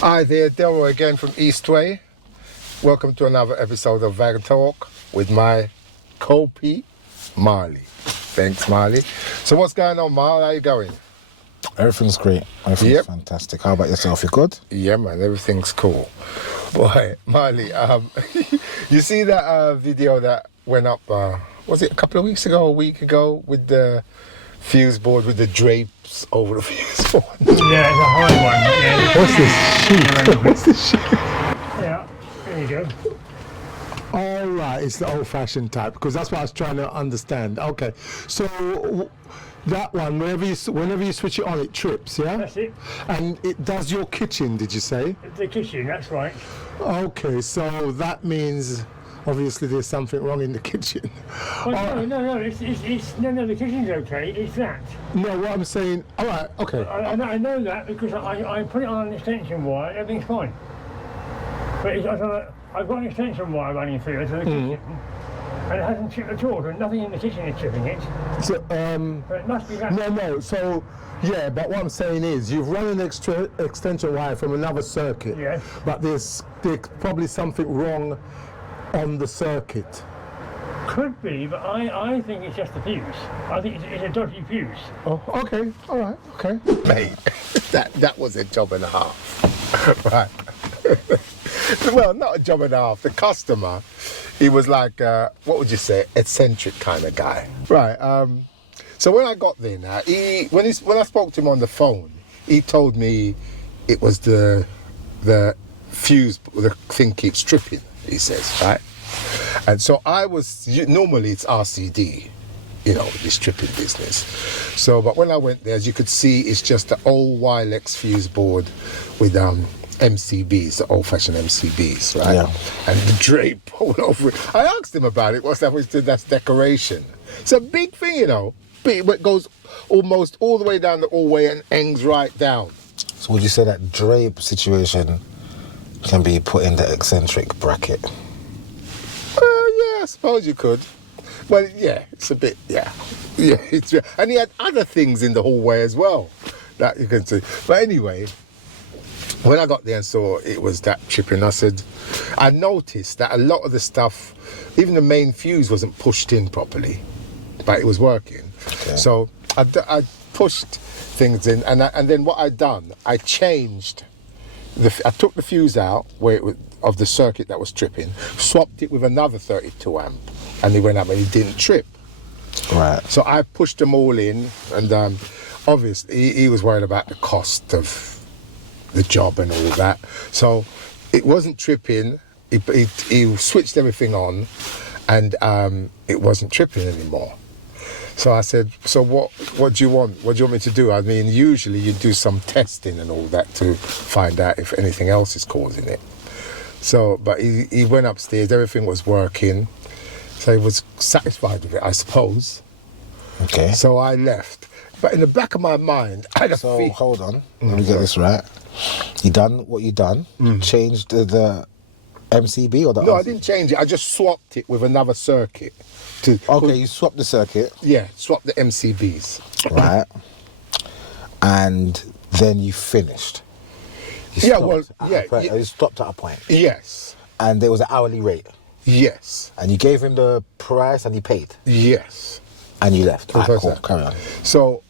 Hi there, Delroy again from Eastway. Welcome to another episode of Van Talk with my co-P, Marley. Thanks, Marley. So what's going on, Marl? How you going? Everything's great. Everything's fantastic. How about yourself? You good? Yeah, man, everything's cool. Boy, Marley, you see that video that went up, was it a couple of weeks ago, a week ago, with the fuse board with the drapes over the fuse board? Yeah, it's a high one. Yeah, What's this sheet? yeah, there you go. All right, it's the old-fashioned type, because that's what I was trying to understand. Okay, so that one, whenever you switch it on, it trips, yeah? That's it. And it does your kitchen, did you say? The kitchen, that's right. Okay, so that means obviously there's something wrong in the kitchen. Well, no, the kitchen's okay, it's that. No, what I'm saying, all right, okay. I know that because I put it on an extension wire, everything's fine. But I've got an extension wire running through it to the kitchen, and it hasn't tripped at all, so nothing in the kitchen is tripping it. So, But it must be that. no, so, yeah, but what I'm saying is, you've run an extension wire from another circuit, Yes. but there's probably something wrong on the circuit. Could be, but I think it's just a fuse. I think it's a dodgy fuse. Oh, okay, all right, okay. Mate, that was a job and a half. Right. Well, not a job and a half. The customer, he was like, what would you say, eccentric kind of guy. Right. So when I got there now, when I spoke to him on the phone, he told me it was the fuse, the thing keeps tripping, he says, right? And so normally it's RCD, this tripping business. So, but when I went there, as you could see, it's just the old Wilex fuse board with MCBs, the old-fashioned MCBs, right? Yeah. And the drape all over it. I asked him about it. What's that? He said that's decoration. It's a big thing, big, but it goes almost all the way down the hallway and hangs right down. So would you say that drape situation can be put in the eccentric bracket? Yeah, I suppose you could. Well, yeah, it's a bit, yeah. And he had other things in the hallway as well that you can see. But anyway, when I got there and saw it was that tripping, I noticed that a lot of the stuff, even the main fuse wasn't pushed in properly, but it was working. Okay. So I pushed things in, and then what I done, I changed, I took the fuse out of the circuit that was tripping, swapped it with another 32 amp, and he went up and he didn't trip. Right. So I pushed them all in, and obviously he was worried about the cost of the job and all that. So it wasn't tripping. He switched everything on, and it wasn't tripping anymore. So I said, so what do you want? What do you want me to do? I mean, usually you do some testing and all that to find out if anything else is causing it. So, but he went upstairs, everything was working. So he was satisfied with it, I suppose. Okay. So I left. But in the back of my mind, I had a feel. Hold on, let me get this right. You done what you done, changed the MCB or the... No, I didn't change it, I just swapped it with another circuit. Okay, you swapped the circuit. Yeah, swapped the MCBs. Right. And then you finished. You stopped at a point. Yes. And there was an hourly rate. Yes. And you gave him the price and he paid. Yes. And you left. Right, cool. Carry on. So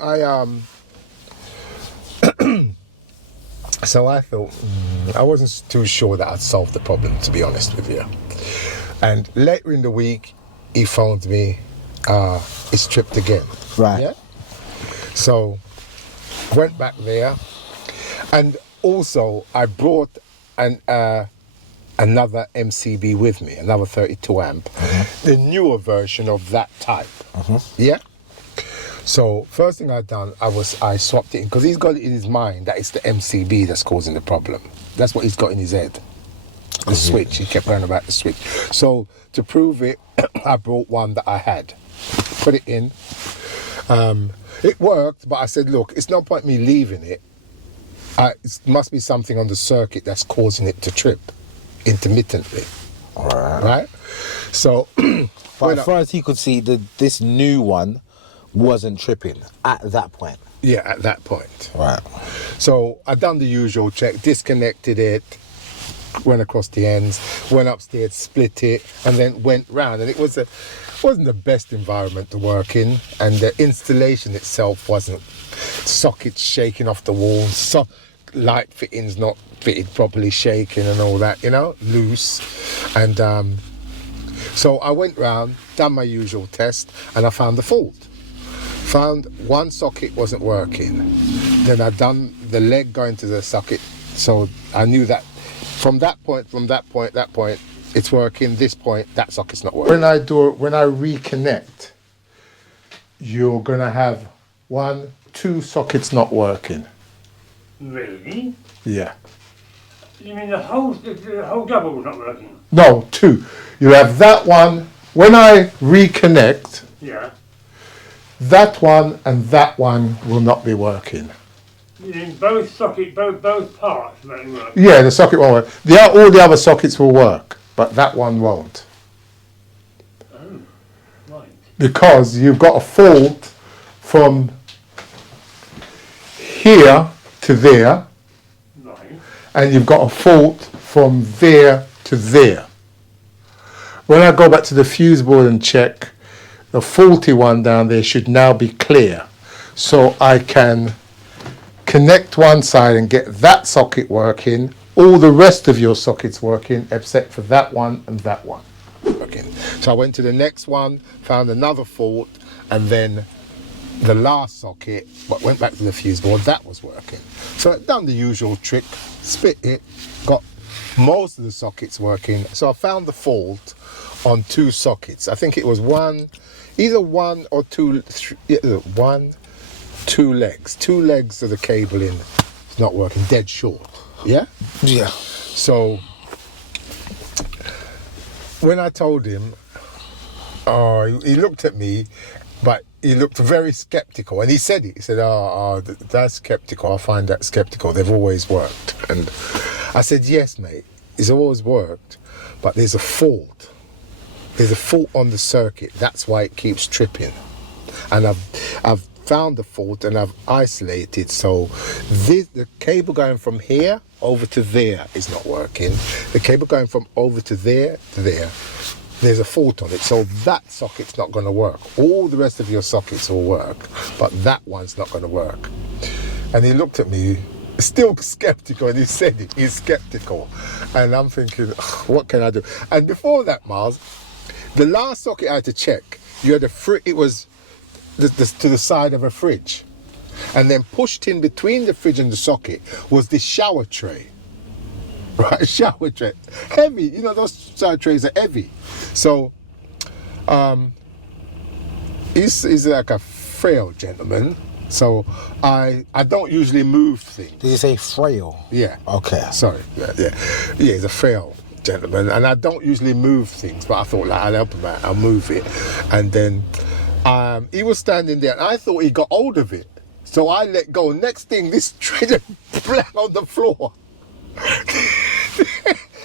I so I thought I wasn't too sure that I'd solved the problem, to be honest with you. And later in the week, he phoned me. It's tripped again. Right. Yeah. So went back there, and also I brought another MCB with me, another 32 amp, the newer version of that type. Yeah. So first thing I done, I swapped it in, because he's got it in his mind that it's the MCB that's causing the problem. That's what he's got in his head. The switch, he kept learning about the switch. So to prove it, I brought one that I had, put it in. It worked, but I said, look, it's no point me leaving it. It must be something on the circuit that's causing it to trip intermittently. All right. Right? So, but as far as he could see, this new one wasn't tripping at that point. Yeah, at that point. Right. So I done the usual check, disconnected it, went across the ends, went upstairs, split it, and then went round. And it wasn't the best environment to work in, and the installation itself wasn't. Sockets shaking off the walls, light fittings not fitted properly, shaking and all that, loose. And so I went round, done my usual test, and I found the fault. Found one socket wasn't working. Then I done the leg going to the socket, so I knew that from that point, it's working. This point, that socket's not working. When I reconnect, you're gonna have 2 sockets not working. Really? Yeah. You mean the whole double's not working? No, 2. You have that one. When I reconnect, Yeah. that one and that one will not be working. You mean both parts won't work? Yeah, the socket won't work. All the other sockets will work, but that one won't. Oh, right. Because you've got a fault from here to there, Right. and you've got a fault from there to there. When I go back to the fuse board and check, the faulty one down there should now be clear. So I can connect one side and get that socket working, all the rest of your sockets working, except for that one and that one. Working. So I went to the next one, found another fault, and then the last socket, but went back to the fuse board, that was working. So I'd done the usual trick, split it, got most of the sockets working. So I found the fault on 2 sockets. I think it was either one or two, 2 legs. 2 legs of the cabling is not working, dead short. Yeah? Yeah. So when I told him, he looked at me, but he looked very skeptical, and he said it. He said, that's skeptical. I find that skeptical. They've always worked. And I said, yes, mate, it's always worked, but there's a fault. There's a fault on the circuit. That's why it keeps tripping. And I've found the fault and I've isolated. So the cable going from here over to there is not working. The cable going from over to there, there's a fault on it. So that socket's not going to work. All the rest of your sockets will work, but that one's not going to work. And he looked at me, still skeptical, and he said it, he's skeptical. And I'm thinking, what can I do? And before that, Miles, the last socket I had to check, you had it was to the side of a fridge. And then pushed in between the fridge and the socket was this shower tray. Right, shower tray. Heavy, those shower trays are heavy. So, he's like a frail gentleman. So I don't usually move things. Did you say frail? Yeah. Okay. Sorry. Yeah, he's a frail gentleman, and I don't usually move things, but I thought I'll help him out. I'll move it, and then he was standing there, and I thought he got hold of it, so I let go. Next thing, this tray just bang on the floor,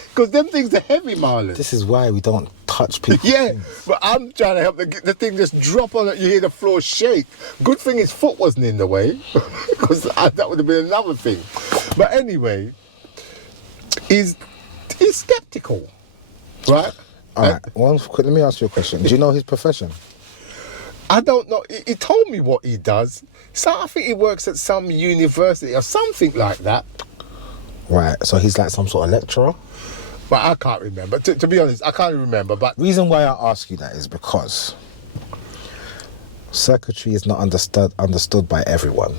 because them things are heavy, Marlon. This is why we don't touch people. Yeah, but I'm trying to help the thing just drop on it. You hear the floor shake. Good thing his foot wasn't in the way, because that would have been another thing. But anyway, he's skeptical, right? All right. Let me ask you a question. Do you know his profession? I don't know. He told me what he does. So I think he works at some university or something like that. Right. So he's like some sort of lecturer? But I can't remember. To be honest, I can't remember. But reason why I ask you that is because circuitry is not understood by everyone.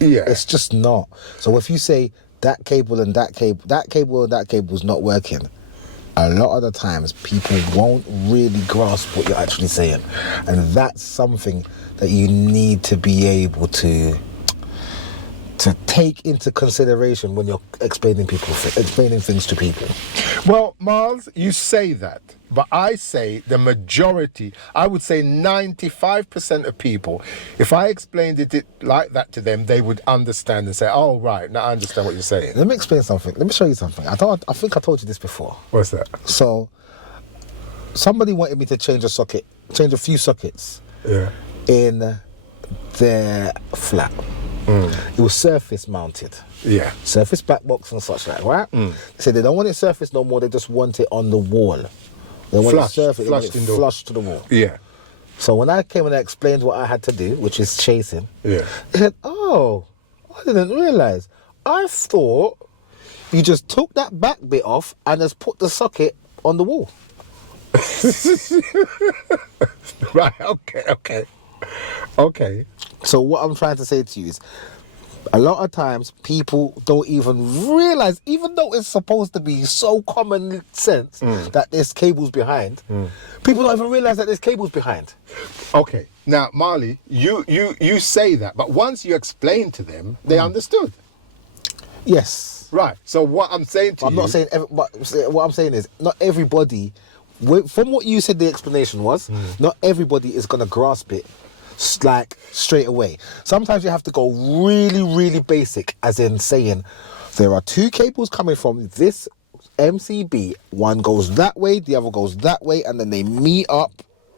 Yeah. It's just not. So if you say that cable and that cable is not working, a lot of the times people won't really grasp what you're actually saying. And that's something that you need to be able to take into consideration when you're explaining things to people. Well, Miles, you say that, but I say the majority, I would say 95% of people, if I explained it like that to them, they would understand and say, oh, right, now I understand what you're saying. Let me explain something. Let me show you something. I think I told you this before. What's that? So, somebody wanted me to change a few sockets. Yeah. In they're flat. It was surface mounted. Yeah. Surface back box and such like, right? They said they don't want it surface no more, they just want it on the wall. They want Flush, it surface, they want flushed it indoor. flush to the wall. Yeah. So when I came and I explained what I had to do, which is chasing, Yeah. they said, oh, I didn't realise. I thought you just took that back bit off and just put the socket on the wall. Right. Okay. So what I'm trying to say to you is, a lot of times people don't even realise, even though it's supposed to be so common sense that there's cables behind, people don't even realise that there's cables behind. Okay. Now, Marley, you say that, but once you explain to them, they understood. Yes. Right. So what I'm saying to I'm you... not saying, but what I'm saying is, not everybody, from what you said the explanation was, not everybody is going to grasp it like straight away. Sometimes you have to go really, really basic, as in saying, there are two cables coming from this MCB. One goes that way, the other goes that way, and then they meet up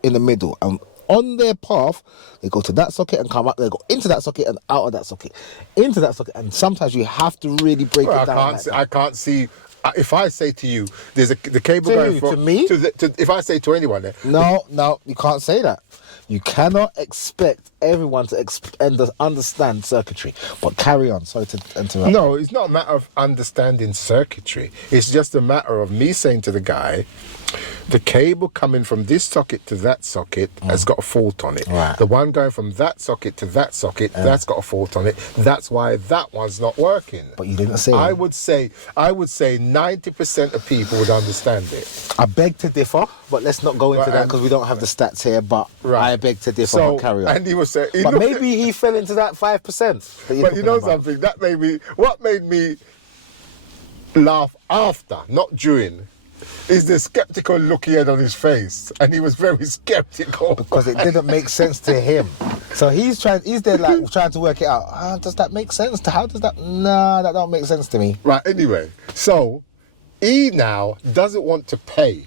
in the middle. And on their path, they go to that socket and come out. They go into that socket and out of that socket, into that socket. And sometimes you have to really break Well, it down. I can't see... If I say to you, there's the cable To going who? from... To me? If I say to anyone there... No, you can't say that. You cannot expect everyone to understand circuitry. But carry on. Sorry to interrupt. No, it's not a matter of understanding circuitry. It's just a matter of me saying to the guy, the cable coming from this socket to that socket has got a fault on it. Right. The one going from that socket to that socket, that's got a fault on it. That's why that one's not working. But you didn't say I that. would say 90% of people would understand it. I beg to differ, but let's not go into Right, that and- because we don't have the stats here. But Right. I beg to differ. So, But carry on. and he was saying, But maybe he fell into that 5%. That you're But you know talking about. something, what made me laugh after, not during, is the skeptical look he had on his face. And he was very skeptical. Because it didn't make sense to him. So he's there like trying to work it out. Does that make sense? How does that? Nah, that don't make sense to me. Right, anyway, so he now doesn't want to pay.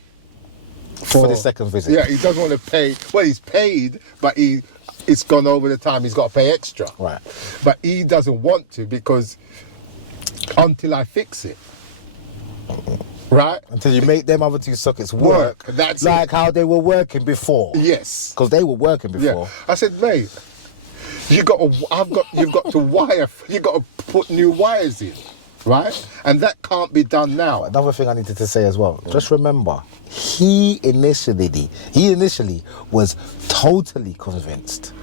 For the second visit. Yeah, he doesn't want to pay. Well, he's paid, but it's gone over the time. He's got to pay extra. Right. But he doesn't want to because until I fix it. Right? Until you make them other two sockets work. That's like it. how they were working before. Yes. Because they were working before. Yeah. I said, mate, you've got to wire. You got to put new wires in, right? And that can't be done now. Another thing I needed to say as well. Just remember, he initially was totally convinced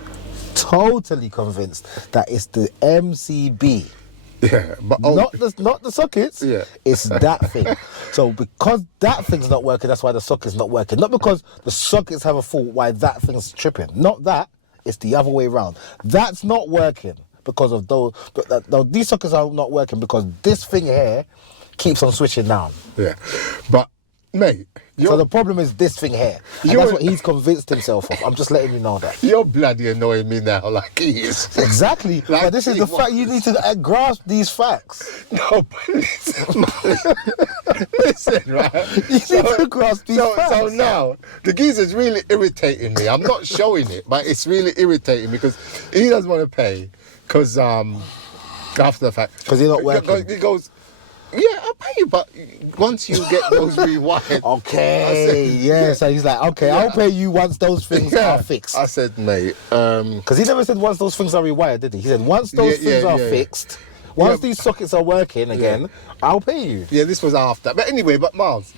that it's the MCB. Yeah, but Not the sockets. Yeah. It's that thing. So because that thing's not working, that's why the socket's not working. Not because the sockets have a fault why that thing's tripping. Not that. It's the other way around. That's not working because of those. These sockets are not working because this thing here keeps on switching down. Yeah, but mate, So the problem is this thing here. And You're- that's what he's convinced himself of. I'm just letting you know that. you're bloody annoying me now, like he is. Exactly. Like but this is he the was. fact. You need to grasp these facts. No, but listen, listen, right? You need to grasp these facts. So now, the geezer's really irritating me. I'm not showing it, but it's really irritating because he doesn't want to pay because after the fact. 'Cause you're not working. He goes, yeah, I'll pay you, but once you get those rewired. Okay, yeah. So he's like, okay, I'll pay you once those things are fixed. I said, mate, Because he never said once those things are rewired, did he? He said once those Yeah, things yeah, are yeah. fixed, once Yeah. these sockets are working again, I'll pay you. yeah, this was after. But anyway, but Miles,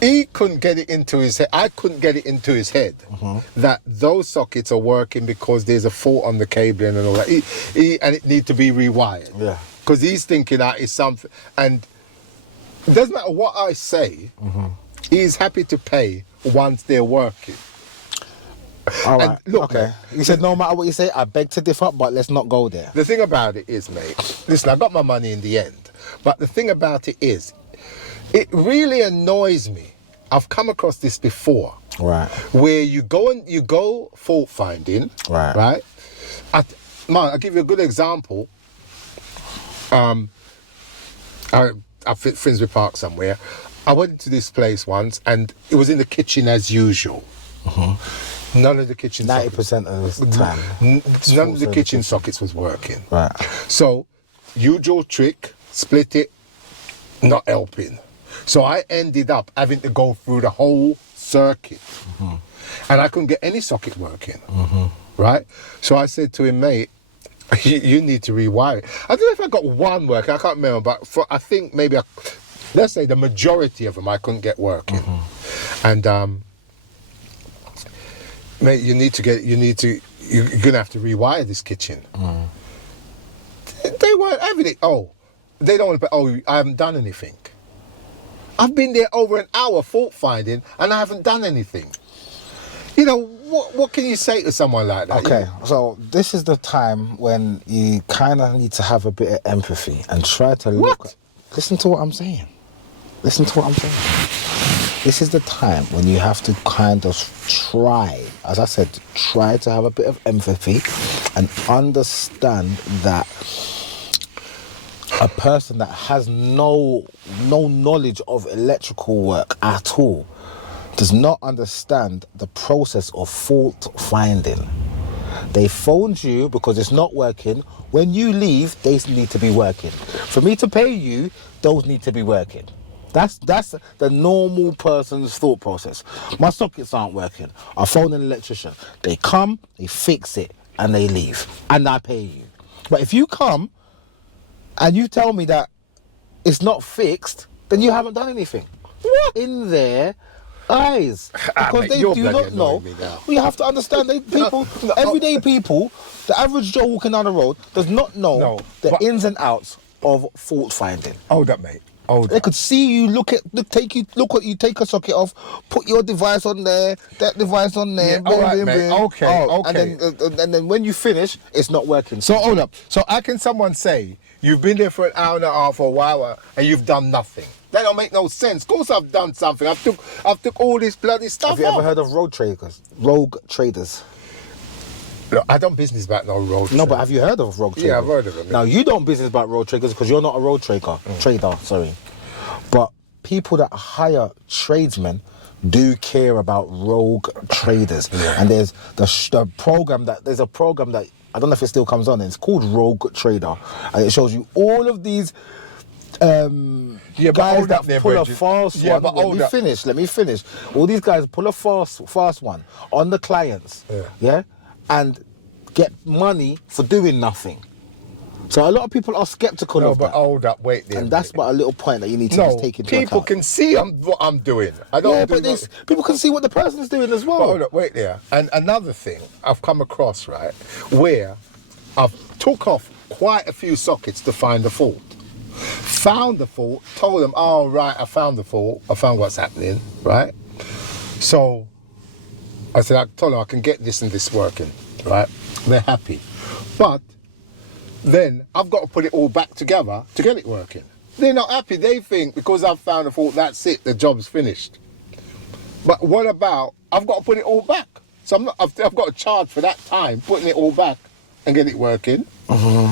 he couldn't get it into his head. I couldn't get it into his head that those sockets are working because there's a fault on the cabling and all that. And it need to be rewired. Yeah. Because he's thinking that is something. And it doesn't matter what I say, he's happy to pay once they're working. All right. look, okay. mate, He said, no matter what you say, I beg to differ, but let's not go there. The thing about it is, mate, listen, I got my money in the end. But the thing about it is, it really annoys me. I've come across this before. Right. Where you go fault finding. Right. Right? I'll give you a good example. I'm Finsbury Park somewhere. I went to this place once and it was in the kitchen as usual. None of the kitchen 90% of the time. None of the kitchen sockets was working. Right. So, usual trick, split it, not helping. So I ended up having to go through the whole circuit. And I couldn't get any socket working. Right? So I said to him, mate, you need to rewire it. I don't know if I got one working, I can't remember, but I think maybe, let's say the majority of them I couldn't get working. And, mate, you're gonna have to rewire this kitchen. They weren't having it. Oh, they don't want to pay. Oh, I haven't done anything. I've been there over an hour fault finding and I haven't done anything. You know, what can you say to someone like that? Okay, so this is the time when you kind of need to have a bit of empathy and try to look. Listen to what I'm saying. Listen to what I'm saying. This is the time when you have to kind of try, as I said, try to have a bit of empathy and understand that a person that has no knowledge of electrical work at all does not understand the process of fault finding. They phoned you because it's not working. When you leave, they need to be working. For me to pay you, those need to be working. That's the normal person's thought process. My sockets aren't working. I phone an electrician. They come, they fix it, and they leave. And I pay you. But if you come and you tell me that it's not fixed, then you haven't done anything. What? In their eyes. Because mate, they you're do bloody not know. annoying me now. We have to understand people, everyday people, the average Joe walking down the road does not know the ins and outs of fault finding. Hold up, mate. They could see you look what you take a socket off, put your device on there, that device on there, Yeah, all right, mate. Okay. and then when you finish, it's not working. So hold up. So how can someone say you've been there for an hour and a half or a while and you've done nothing? That don't make no sense. Of course I've done something. I've took all this bloody stuff. Have you ever heard of rogue traders? Look, I don't business about no road. No, but have you heard of rogue traders? Yeah, I've heard of them. Now you don't business about rogue traders because you're not a rogue trader. But people that hire tradesmen do care about rogue traders. Yeah. And there's a program that I don't know if it still comes on. It's called Rogue Trader, and it shows you all of these guys that pull a fast one. Let me finish. All these guys pull a fast one on the clients. Yeah, and get money for doing nothing. So a lot of people are skeptical of that. No, but hold up, wait there. And that's but a little point that you need to just take into account. People can see what I'm doing. People can see what the person's doing as well. But hold up, wait there. And another thing I've come across, right, where I've took off quite a few sockets to find the fault. Found the fault, told them, oh, right, I found the fault. I found what's happening, right? So I said, I told them I can get this and this working, right? They're happy. But then I've got to put it all back together to get it working. They're not happy. They think because I've found a fault, that's it, the job's finished. But what about, I've got to put it all back. So I've got to charge for that time, putting it all back and get it working.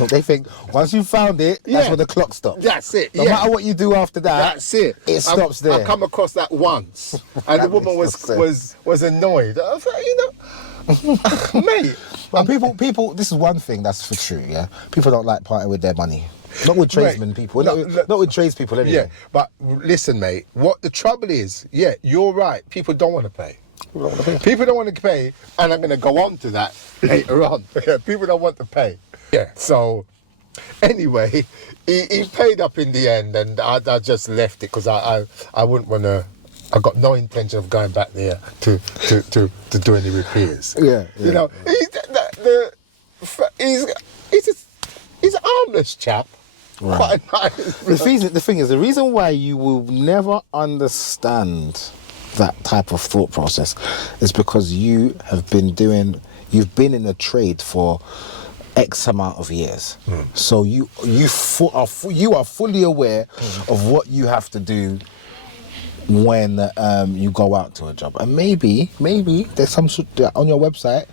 They think once you found it, that's when the clock stops. That's it. No matter what you do after that, that's it. It stops there. I come across that once, and the woman was annoyed. I thought, mate. Well, people. This is one thing that's for true. Yeah, people don't like parting with their money. Not with tradesmen people. Not with tradespeople anyway. Yeah, but listen, mate. What the trouble is? Yeah, you're right. People don't want to pay. People don't want to pay, and I'm going to go on to that later on. People don't want to pay. Yeah. So, anyway, he paid up in the end, and I just left it because I wouldn't want to. I got no intention of going back there to do any repairs. Yeah. You know, he's a harmless chap. Right. Quite nice. The thing is, the reason why you will never understand that type of thought process is because you've been in a trade for X amount of years. So you are fully aware of what you have to do when you go out to a job. And maybe there's some on your website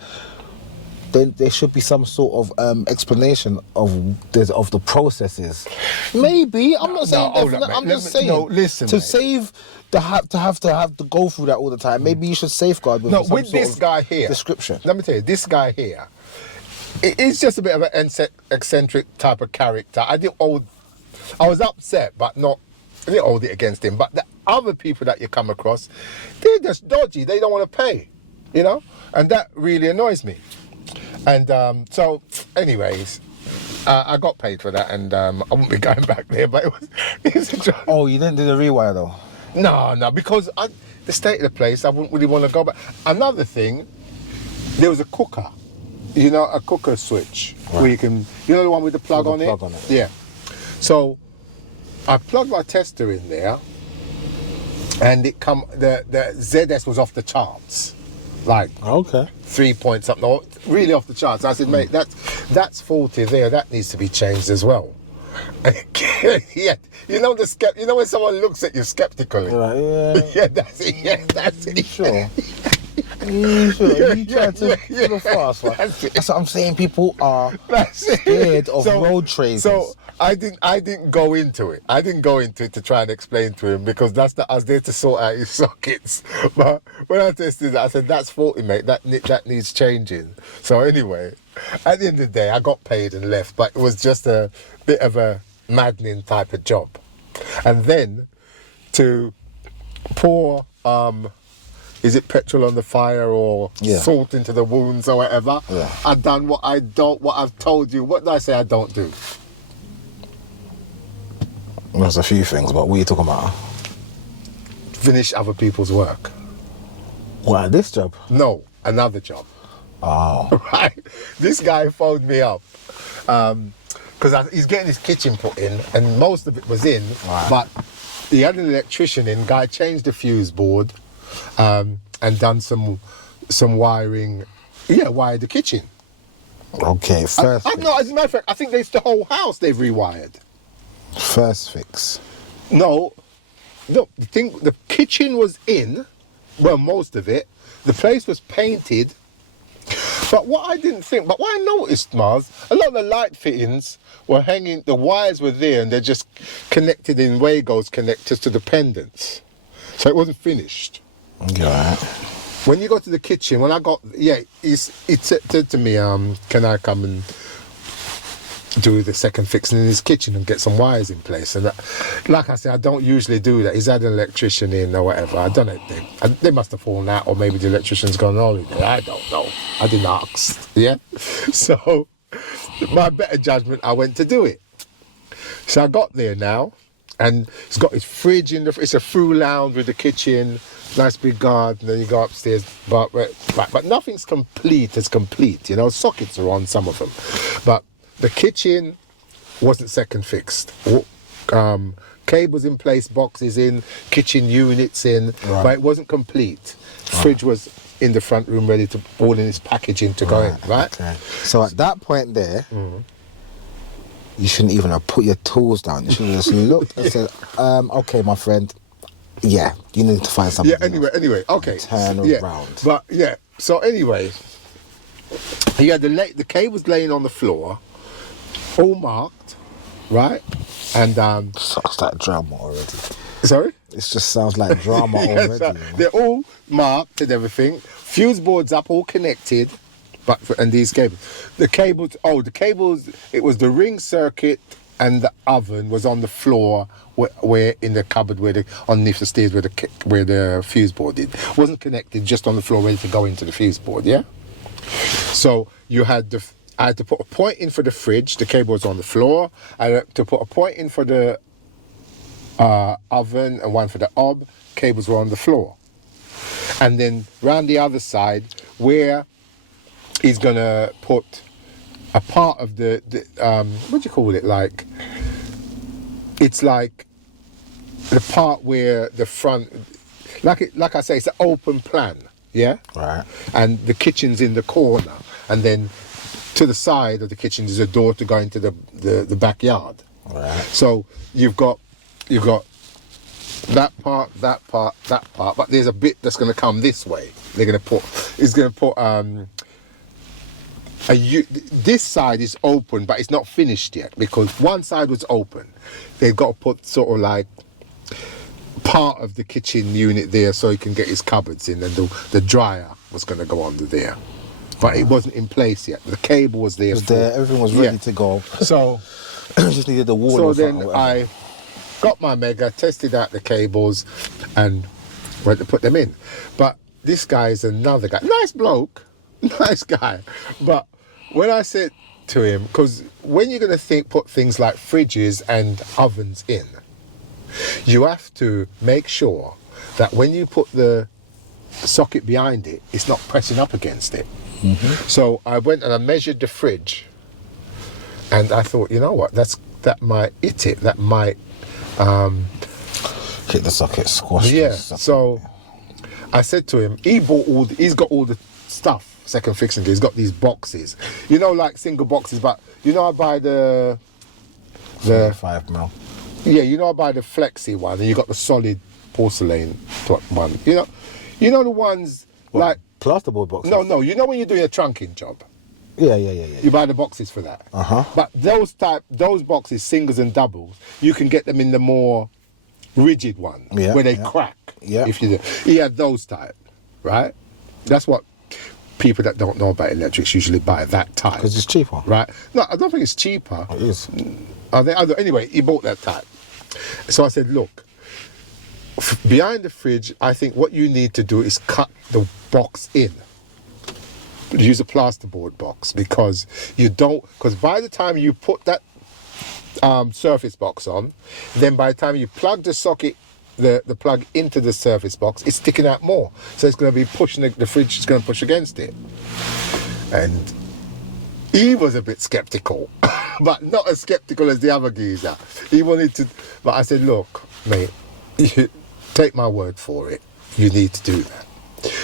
then there should be some sort of explanation of the processes. Maybe I'm not saying hold definite. up, I'm mate. just saying No, listen, to mate. save the have to go through that all the time. Maybe you should safeguard with No, some with sort this of guy here. description. Let me tell you, this guy here, it's just a bit of an eccentric type of character. I was upset, but not. I didn't hold it against him. But the other people that you come across, they're just dodgy. They don't want to pay, you know, and that really annoys me. And so, anyways, I got paid for that, and I won't be going back there. But it was a job. Oh, you didn't do the rewire though. No, because the state of the place, I wouldn't really want to go back. Another thing, there was a cooker, you know, a cooker switch where you can, you know, the one with the plug on it. Yeah. So I plugged my tester in there, and the ZS was off the charts, like Okay. 3 point something, or really off the charts. I said, mate, that's faulty there. That needs to be changed as well. Yeah, you know when someone looks at you skeptically. You're like, yeah. Yeah, that's it. Yeah, that's it. Sure. You sure? You try to yeah, do the fast one. that's it. That's what I'm saying. People are That's it. scared of road traders. So I didn't go into it. I didn't go into it to try and explain to him, because I was there to sort out his sockets. But when I tested it, I said, that's faulty, mate. That needs changing. So anyway, at the end of the day, I got paid and left. But it was just a bit of a maddening type of job. And then to pour is it petrol on the fire or salt into the wounds or whatever? Yeah. I've done what I've told you. What did I say I don't do? There's a few things, but what are you talking about? Finish other people's work. What, this job? No, another job. Oh. Right. This guy phoned me up because he's getting his kitchen put in, and most of it was in, Right. but he had an electrician in. Guy changed the fuse board and done some wiring. Yeah, wired the kitchen. Okay, first No, fix. as a matter of fact, I think it's the whole house they've rewired. First fix. No, the kitchen was in, well, most of it. The place was painted. But what I noticed, Mars, a lot of the light fittings were hanging, the wires were there, and they're just connected in Wagos connectors to the pendants. So it wasn't finished. Alright. When you go to the kitchen, when I got, he said to me, can I come and do the second fixing in his kitchen and get some wires in place? And like I said, I don't usually do that. He's had an electrician in or whatever. I don't know. They must have fallen out, or maybe the electrician's gone on holiday. I don't know. I didn't ask. Yeah. So, my better judgment, I went to do it. So I got there now, and he's got his fridge it's a through lounge with the kitchen, nice big garden, then you go upstairs, but nothing's complete as complete, you know. Sockets are on some of them, but the kitchen wasn't second fixed. Cables in place, boxes in, kitchen units in, Right. but it wasn't complete. Fridge was in the front room ready to all in its packaging to go in, right? Okay. So at that point there, you shouldn't even have put your tools down. You should have just looked and said, okay, my friend, you need to find something. Yeah, anyway, okay. Turn yeah, around. But yeah, so anyway, he had the cables laying on the floor, all marked, right? And Sounds like drama already. sorry? It just sounds like drama Yes, already. You know? they're all marked and everything. Fuse boards up, all connected. And these cables, the cables, it was the ring circuit, and the oven was on the floor where in the cupboard underneath the stairs where the fuse board is. Wasn't connected, just on the floor ready to go into the fuse board, yeah? So I had to put a point in for the fridge, the cable was on the floor. I had to put a point in for the oven and one for the hob, cables were on the floor. And then round the other side, where he's gonna put a part of the what do you call it? Like, it's like the part where the front, like I say, it's an open plan, yeah. Right. And the kitchen's in the corner, and then to the side of the kitchen is a door to go into the backyard. Right. So you've got that part, but there's a bit that's going to come this way. He's going to put this side is open, but it's not finished yet because one side was open. They've got to put sort of like part of the kitchen unit there so he can get his cupboards in, and the dryer was going to go under there, but it wasn't in place yet. The cable was there. Everything was ready to go. So just needed the wall. So then I got my Mega, tested out the cables, and went to put them in. But this guy is another guy, nice bloke, nice guy. But when I said to him, because when you're going to put things like fridges and ovens in, you have to make sure that when you put the socket behind it, it's not pressing up against it. So I went and I measured the fridge, and I thought, you know what, that might hit it. That might hit the socket, squash. Yeah. The socket. So I said to him, he's got all the stuff, second fixing. He's got these boxes, like single boxes. But I buy the 5mm. Yeah, I buy the flexi one, and you got the solid porcelain one. You know the ones like plasterboard boxes. No. When you're doing a trunking job. Yeah. You buy the boxes for that. But those boxes, singles and doubles, you can get them in the more rigid one where they crack. Yeah. If you do. He had those type, right? That's what people that don't know about electrics usually buy, that type. Because it's cheaper. Right? No, I don't think it's cheaper. It is. Anyway, he bought that type. So I said, look, behind the fridge, I think what you need to do is cut the box in. Use a plasterboard box, because by the time you put that surface box on, then by the time you plug the socket, the plug into the surface box, it's sticking out more. So it's going to be pushing, the fridge is going to push against it. And he was a bit skeptical, but not as skeptical as the other geezer. He wanted to, but I said, look, mate, take my word for it. You need to do that.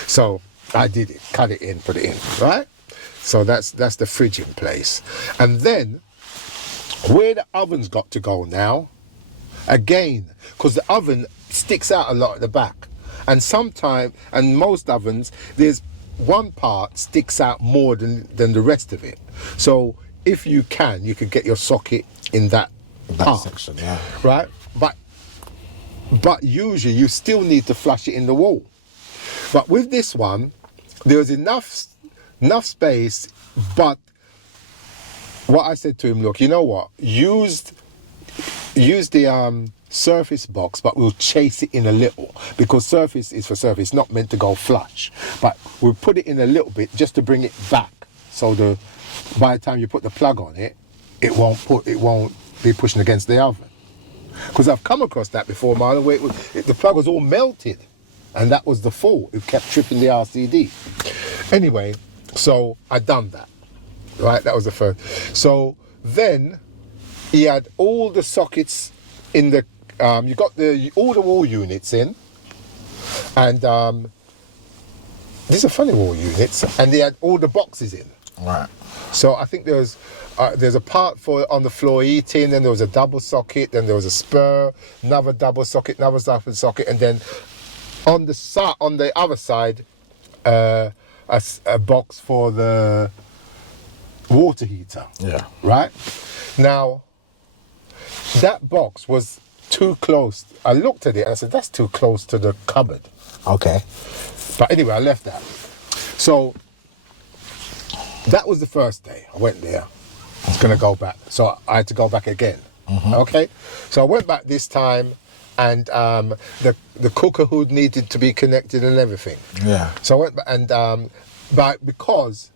So I did it, cut it in, put it in, right? So that's the fridge in place. And then, where the oven's got to go now, again, because the oven sticks out a lot at the back. And most ovens, there's one part sticks out more than the rest of it. So if you can get your socket in that part, section, yeah. Right? But usually you still need to flush it in the wall. But with this one, there was enough space, but what I said to him, look, you know what? Use the surface box, but we'll chase it in a little, because surface is for surface, it's not meant to go flush. But we'll put it in a little bit just to bring it back, so by the time you put the plug on it, it won't be pushing against the oven. Because I've come across that before, Marlon, where the plug was all melted, and that was the fault. It kept tripping the RCD. Anyway, so I done that, right? That was the first. So then he had all the sockets in the, you got all the wall units in, and these are funny wall units, and they had all the boxes in. Right. So I think there's a part on the floor heating, then there was a double socket, then there was a spur, another double socket, and then on the other side, a box for the water heater. Yeah. Right? Now, that box was too close. I looked at it and I said, that's too close to the cupboard. Okay. But anyway, I left that. So that was the first day. I went there. I was going to go back. So I had to go back again. Okay? So I went back this time, and the cooker hood needed to be connected and everything. Yeah. So I went back, and because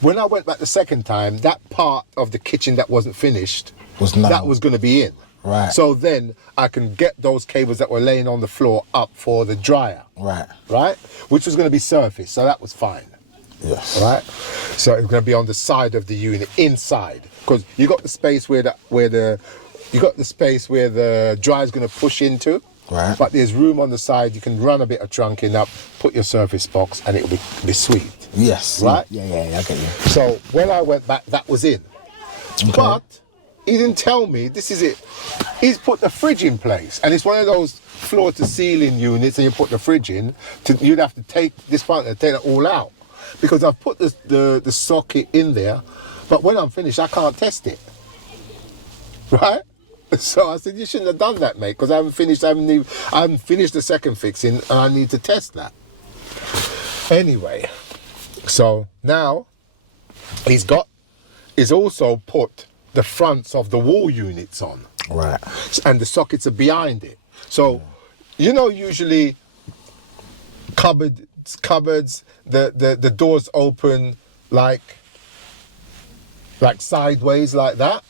when I went back the second time, that part of the kitchen that wasn't finished, that was going to be in. Right. So then I can get those cables that were laying on the floor up for the dryer. Right. Right? Which was going to be surface, so that was fine. Yes. Right? So it's going to be on the side of the unit, inside, because you got the space where the dryer is going to push into. Right. But there's room on the side. You can run a bit of trunking up, put your surface box, and it'll be sweet. Yes. Right? Yeah, I get you. So when I went back, that was in. Okay. But he didn't tell me, this is it. He's put the fridge in place, and it's one of those floor to ceiling units, and you put the fridge in, you'd have to take this part and take it all out. because I've put the socket in there, but when I'm finished, I can't test it. Right? So I said, you shouldn't have done that, mate, because I haven't finished the second fixing, and I need to test that. Anyway, so now he's also put the fronts of the wall units on. Right. And the sockets are behind it. So, you know, usually cupboards, the doors open like sideways like that,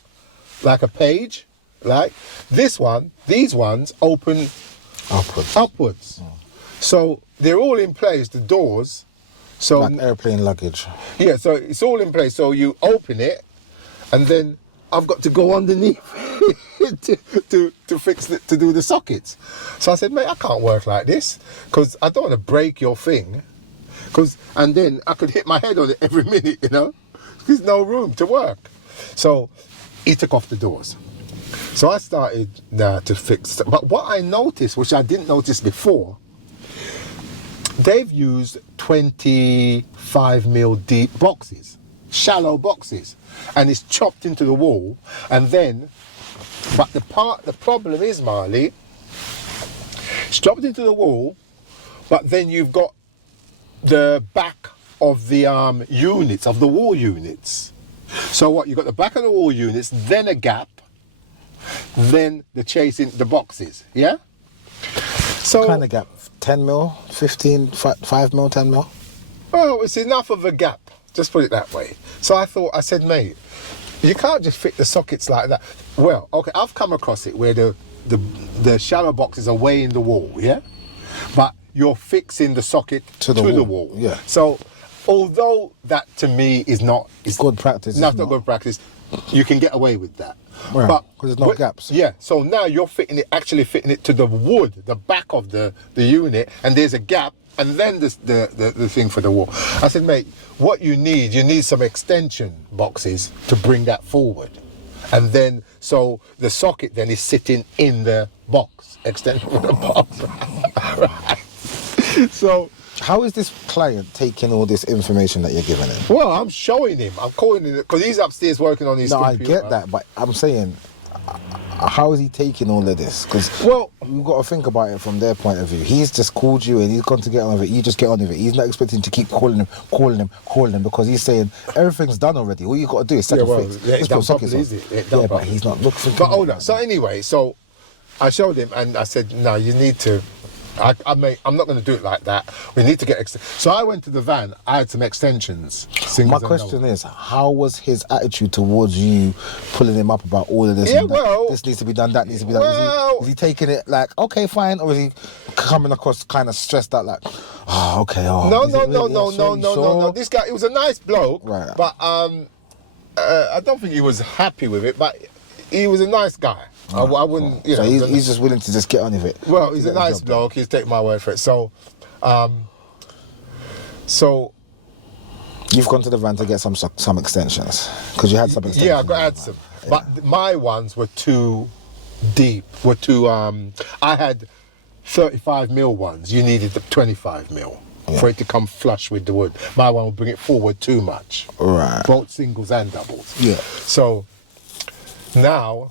like a page. Like these ones open upwards. So they're all in place, the doors. So Like airplane luggage. yeah, so it's all in place. So you open it, and then I've got to go underneath to fix it, to do the sockets. So I said, mate, I can't work like this, because I don't want to break your thing, and then I could hit my head on it every minute, you know. There's no room to work. So he took off the doors. So I started to fix, but what I noticed, which I didn't notice before, they've used 25mm deep boxes, shallow boxes, and it's chopped into the wall. And then, but the problem is, Marley, it's chopped into the wall, but then you've got the back of the units, of the wall units. So what, you've got the back of the wall units, then a gap, then the boxes, yeah? So What kind of gap? 10 mil, 15, 5 mil, 10 mil? well, it's enough of a gap, just put it that way. So I said, mate, you can't just fit the sockets like that. Well, okay, I've come across it where the shallow boxes are way in the wall, yeah? But you're fixing the socket to the wall. Yeah. So although that to me is not... It's Good practice. No, it's not good practice. You can get away with that. Right, But 'cause there's no gaps. Yeah, so now you're actually fitting it to the wood, the back of the unit, and there's a gap, and then the thing for the wall. I said, mate, what you need some extension boxes to bring that forward. And then, so the socket then is sitting in the box, extension of the box. Right. So, How is this client taking all this information that you're giving him? well, I'm showing him. I'm calling him, because he's upstairs working on his No, I computer. get that, but I'm saying, how is he taking all of this? Because Well, you've got to think about it from their point of view. He's just called you and he's gone to get on with it. You just get on with it. He's not expecting to keep calling him because he's saying everything's done already. All you got to do is second fix. yeah, it's Just put done sockets properly, on. is it? It's done Yeah, but properly. he's not looking. But hold on. So anyway, so I showed him and I said, no, you need to. I'm not going to do it like that. We need to get. So I went to the van. I had some extensions. My question is, how was his attitude towards you pulling him up about all of this? Yeah, and that? well- This needs to be done, that needs to be done. Well- Is he taking it like, okay, fine, or is he coming across kind of stressed out like, oh, okay, oh. No. is it really? Yeah, sure. This guy, he was a nice bloke, Right. but I don't think he was happy with it. But he was a nice guy. I wouldn't, you know. So he's just willing to just get on with it. Well, he's to a get the nice job done. bloke. He's taken my word for it. So You've gone to the van to get some extensions because you had some extensions. yeah, I in the had van. some, Yeah. but my ones were too deep. I had 35mm ones. You needed the 25mm for it to come flush with the wood. My one would bring it forward too much. Right. Both singles and doubles. Yeah. So now,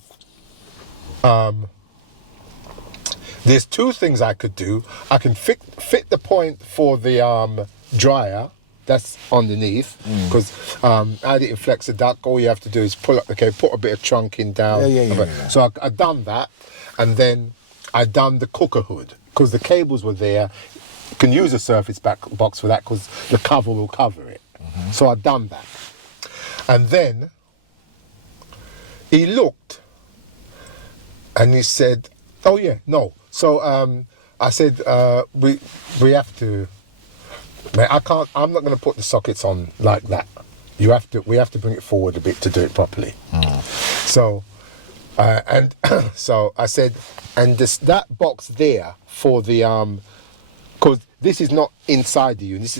there's two things I could do. I can fit the point for the dryer that's underneath, because I didn't flex the duct. All you have to do is pull up the cable, put a bit of trunking down. Yeah. So I done that, and then I done the cooker hood, because the cables were there. You can use a surface box for that, because the cover will cover it. So I done that, and then he looked, and he said, "Oh yeah, no." So I said, "We have to. Mate, I'm not going to put the sockets on like that. We have to bring it forward a bit to do it properly." So, and so I said, and that box there for the because this is not inside the unit.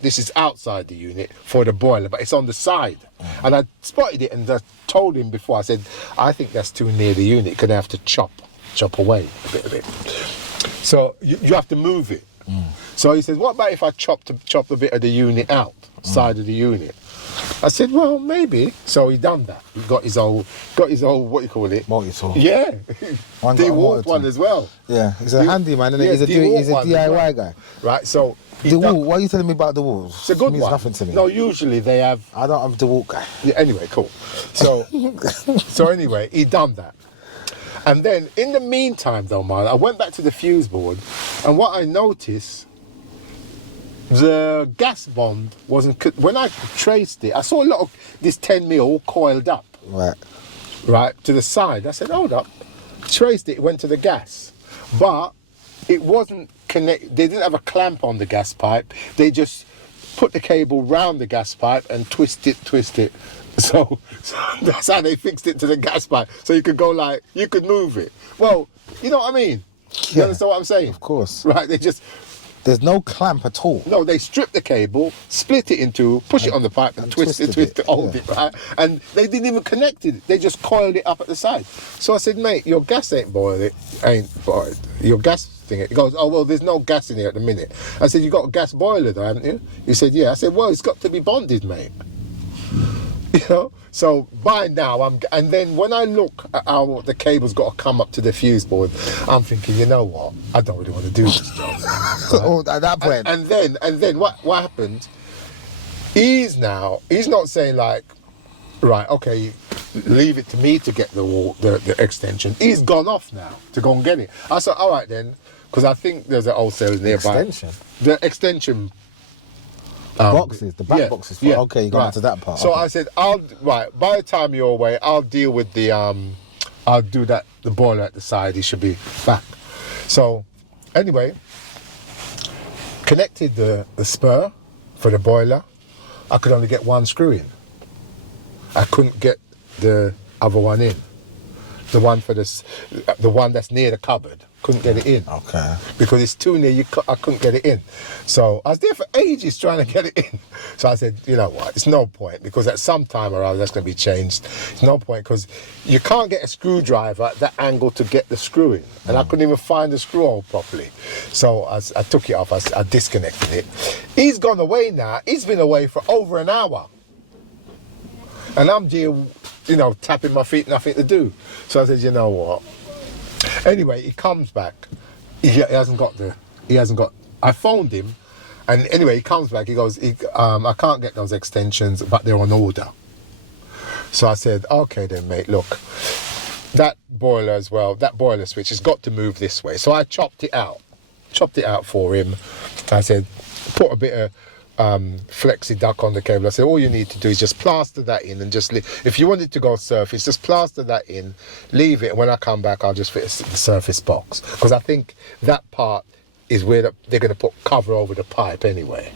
This is outside the unit for the boiler, but it's on the side. And I spotted it and I told him before. I said, I think that's too near the unit. You're gonna have to chop away a bit of it. So you have to move it. So he says, what about if I chop a bit of the unit out, side of the unit? I said, well, maybe. So he done that. He got his old, what do you call it? Multi-tool. Yeah. One got a DeWalt one multi-tool. as well. Yeah, he's a handyman, isn't Yeah, he? He's a DeWalt one as DIY well. guy. Right, so... he The done- wall, what are you telling me about the walls? It's a good It means one. nothing to me. No, usually they have... I don't have the wall guy. Yeah, anyway, cool. So, so anyway, he done that. And then, in the meantime, though, Marlon, I went back to the fuse board, and what I noticed, the gas bond wasn't... When I traced it, I saw a lot of this 10mm all coiled up, right, to the side. I said, hold up. Traced it, went to the gas. But it wasn't connect. They didn't have a clamp on the gas pipe. They just put the cable round the gas pipe and twist it. So that's how they fixed it to the gas pipe. So you could go like, you could move it. Well, you know what I mean? You Yeah, understand what I'm saying? of course. Right, they just... There's no clamp at all. No, they stripped the cable, split it in two, push it on the pipe and twist it, hold it, right? And they didn't even connect it. They just coiled it up at the side. So I said, mate, your gas ain't boiled. Your gas thing. He goes, oh, well, there's no gas in here at the minute. I said, you got a gas boiler though, haven't you? He said, yeah. I said, well, it's got to be bonded, mate. You know? So by now, and then when I look at how the cable's got to come up to the fuse board, I'm thinking, you know what? I don't really want to do this job. Oh, at that point. And then what happened? He's not saying like, right, okay, leave it to me to get the extension. He's gone off now to go and get it. I said, all right then, because I think there's an wholesaler nearby. Extension? The extension. Boxes, the back boxes. Okay, you got into that part. So okay. I said, by the time you're away, I'll deal with I'll do the boiler at the side. He should be back. So anyway, connected the spur for the boiler. I could only get one screw in. I couldn't get the other one in. The one that's near the cupboard. Couldn't get it in. Okay. Because it's too near, I couldn't get it in. So I was there for ages trying to get it in. So I said, you know what, it's no point, because at some time or other that's going to be changed. It's no point, because you can't get a screwdriver at that angle to get the screw in. And I couldn't even find the screw hole properly. So I took it off, I disconnected it. He's gone away now. He's been away for over an hour. And I'm here, tapping my feet, nothing to do. So I said, you know what? Anyway, he comes back. He hasn't got. I phoned him, and anyway, he comes back. He goes, I can't get those extensions, but they're on order. So I said, okay then, mate. Look, that boiler as well. That boiler switch has got to move this way. So I chopped it out for him. I said, put a bit of flexi duck on the cable. I said, all you need to do is just plaster that in and just if you want it to go surface, just plaster that in, leave it, and when I come back I'll just fit the surface box, because I think that part is where they're going to put cover over the pipe anyway,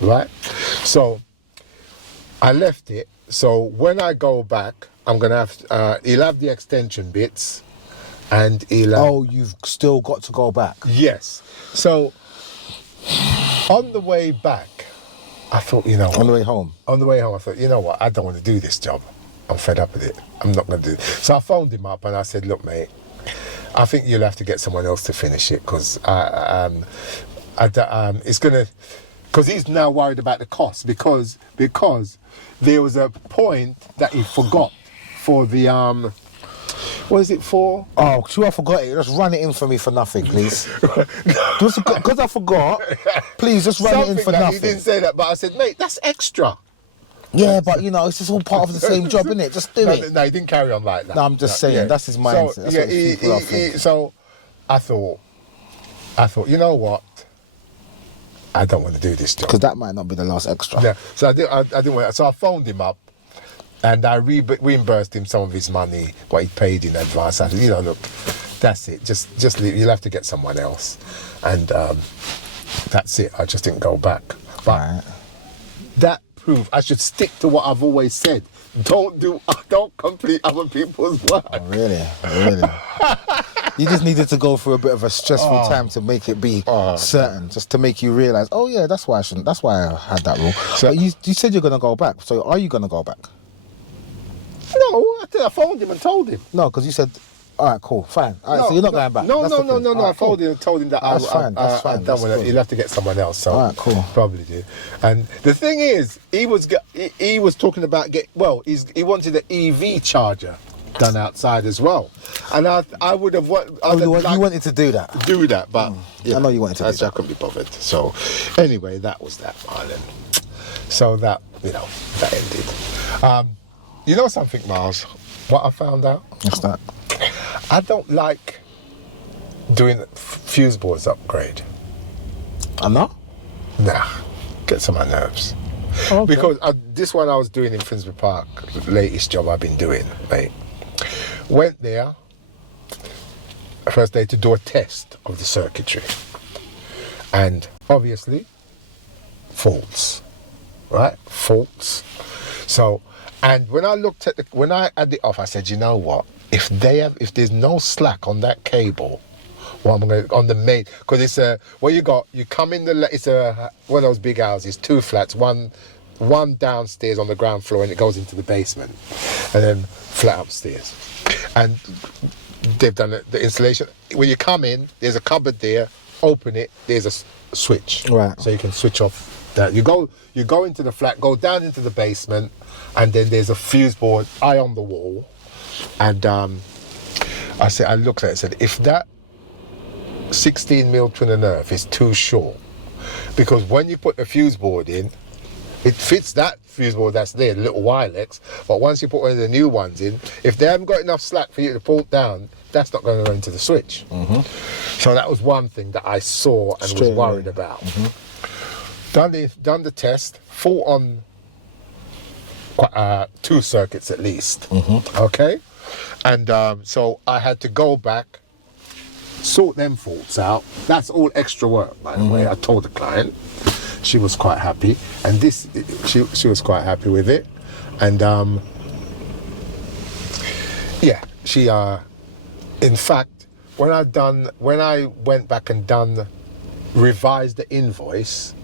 right? So I left it. So when I go back, I'm going to have he'll have the extension bits, and he'll have... Oh, you've still got to go back? Yes. So on the way back, I thought, On the way home? On the way home, I thought, you know what, I don't want to do this job. I'm fed up with it. I'm not going to do it. So I phoned him up and I said, look, mate, I think you'll have to get someone else to finish it, because it's going to... Because he's now worried about the cost, because there was a point that he forgot for the... What is it for? Oh, sure, I forgot it. Just run it in for me for nothing, please. Just because I forgot, please just run it in for nothing. He didn't say that, but I said, mate, that's extra. Yeah, but it's just all part of the same job, isn't it? Just do it. No, he didn't carry on like that. No, I'm just saying, yeah. that's his mindset. So, That's yeah, what people are thinking. so I thought, you know what? I don't want to do this job. Because that might not be the last extra. Yeah, so I didn't want. So I phoned him up, and I reimbursed him some of his money, what he paid in advance. I said, look, that's it. Just leave. You'll have to get someone else, and that's it. I just didn't go back. But that proved I should stick to what I've always said. Don't complete other people's work. Oh, really? You just needed to go through a bit of a stressful time to make it be certain, just to make you realise, oh yeah, that's why I had that rule. So you said you're going to go back. So are you going to go back? No, I phoned him and told him. No, because you said All right, cool, fine. All right, so you're not going back. No, That's no, the no, thing. no, no. All I right, cool. told him that That's fine, that's fine, I'm done that's with it. cool. He'll have to get someone else. So All right, cool. probably do. And the thing is, he was talking about he wanted an EV charger done outside as well, and I would have You wanted to do that. but I know you wanted to do I that. couldn't be bothered. So anyway, that was that, Marlon. So that that ended. You know something, Miles? What I found out? What's that? I don't like doing fuse boards upgrade. I'm not? Nah, gets on my nerves. Okay. Because this one I was doing in Finsbury Park, the latest job I've been doing, mate. Went there, first day to do a test of the circuitry. And obviously, faults, right? Faults. So, and when I when I had it off, I said, you know what? If there's no slack on that cable, on the main, because it's you come in it's one of those big houses, 2 flats, one downstairs on the ground floor, and it goes into the basement, and then flat upstairs. And they've done the installation. When you come in, there's a cupboard there. Open it. There's a switch, right? So you can switch off that. You go into the flat, go down into the basement, and then there's a fuse board eye on the wall. And I looked at it and said, if that 16mm twin and earth is too short, because when you put the fuse board in, it fits that fuse board that's there, the little Wilex, but once you put one of the new ones in, if they haven't got enough slack for you to pull it down, that's not going to go into the switch. Mm-hmm. So that was one thing that I saw and was worried about. Mm-hmm. Done the test, fault on 2 circuits at least. Mm-hmm. Okay? And so I had to go back, sort them faults out. That's all extra work, by the way. I told the client. She was quite happy, and she was quite happy with it. And she in fact, when I went back and revised the invoice,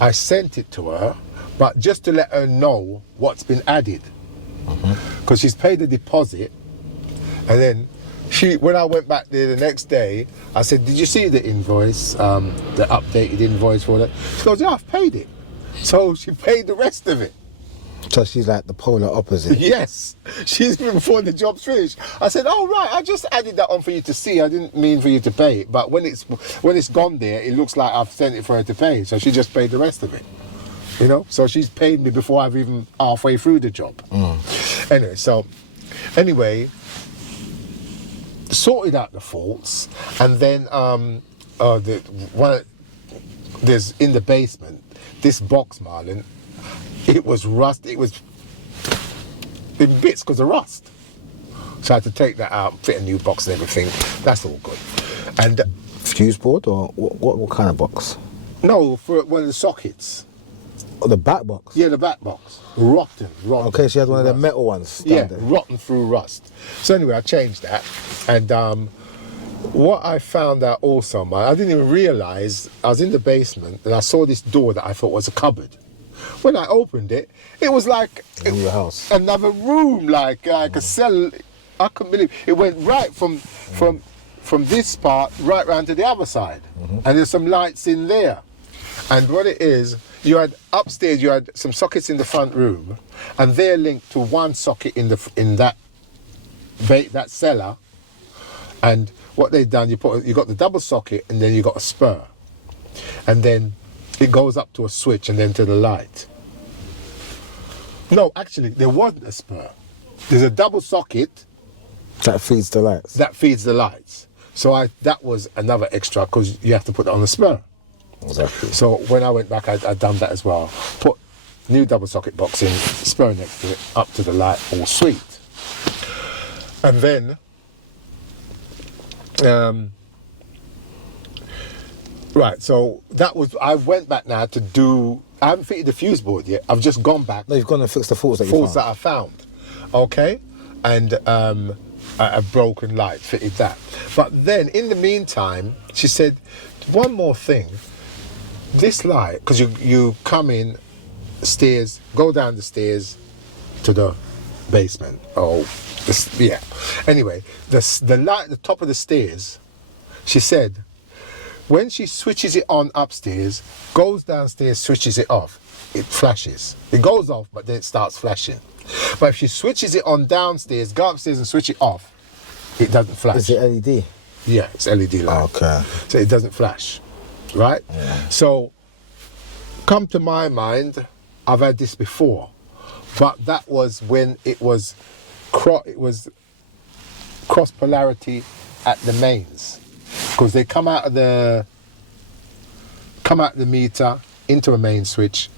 I sent it to her, but just to let her know what's been added, because she's paid the deposit. And then when I went back there the next day, I said, did you see the invoice, the updated invoice for that? She goes, yeah, I've paid it. So she paid the rest of it. So she's like the polar opposite. Yes, she's been before the job's finished. I said, oh right, I just added that on for you to see. I didn't mean for you to pay it, but when it's gone there, it looks like I've sent it for her to pay. So she just paid the rest of it. So she's paid me before I've even halfway through the job. Anyway, sorted out the faults, and then there's in the basement this box, Marlon. It was rust. It was in bits because of rust. So I had to take that out, fit a new box and everything. That's all good. And Fuse board or what kind of box? no, for one of the sockets. Oh, the back box. Yeah, the back box. Rotten. Okay, she had one of the metal ones. Yeah, There. rotten through rust. So anyway, I changed that, and what I found out also, man, I didn't even realise, I was in the basement and I saw this door that I thought was a cupboard. When I opened it, it was like In your house. another room, like a cell. I couldn't believe it. Went right from this part right round to the other side, and there's some lights in there. And what it is, you had upstairs, you had some sockets in the front room, and they're linked to one socket in that cellar. And what they've done, you got the double socket, and then you got a spur, and then it goes up to a switch and then to the light. No, actually, there wasn't a spur. There's a double socket That feeds the lights. that feeds the lights. So that was another extra, because you have to put it on the spur. Exactly. So when I went back, I'd done that as well. Put new double socket box in, spur next to it, up to the light, all sweet. And then, right, so that was, I went back now to do, I haven't fitted the fuse board yet. I've just gone back. No, you've gone and fixed the faults that you Faults found. that I found. Okay? And a broken light, fitted that. But then, in the meantime, she said, one more thing. This light, because you come in stairs, go down the stairs to the basement. Oh, yeah. Anyway, the light at the top of the stairs, she said, when she switches it on upstairs, goes downstairs, switches it off, it flashes. It goes off, but then it starts flashing. But if she switches it on downstairs, go upstairs and switch it off, it doesn't flash. Is it LED? Yeah, it's LED light. Okay. So it doesn't flash, right? Yeah. So, come to my mind, I've had this before, but that was when it was cross polarity at the mains, because they come out of the meter into a main switch,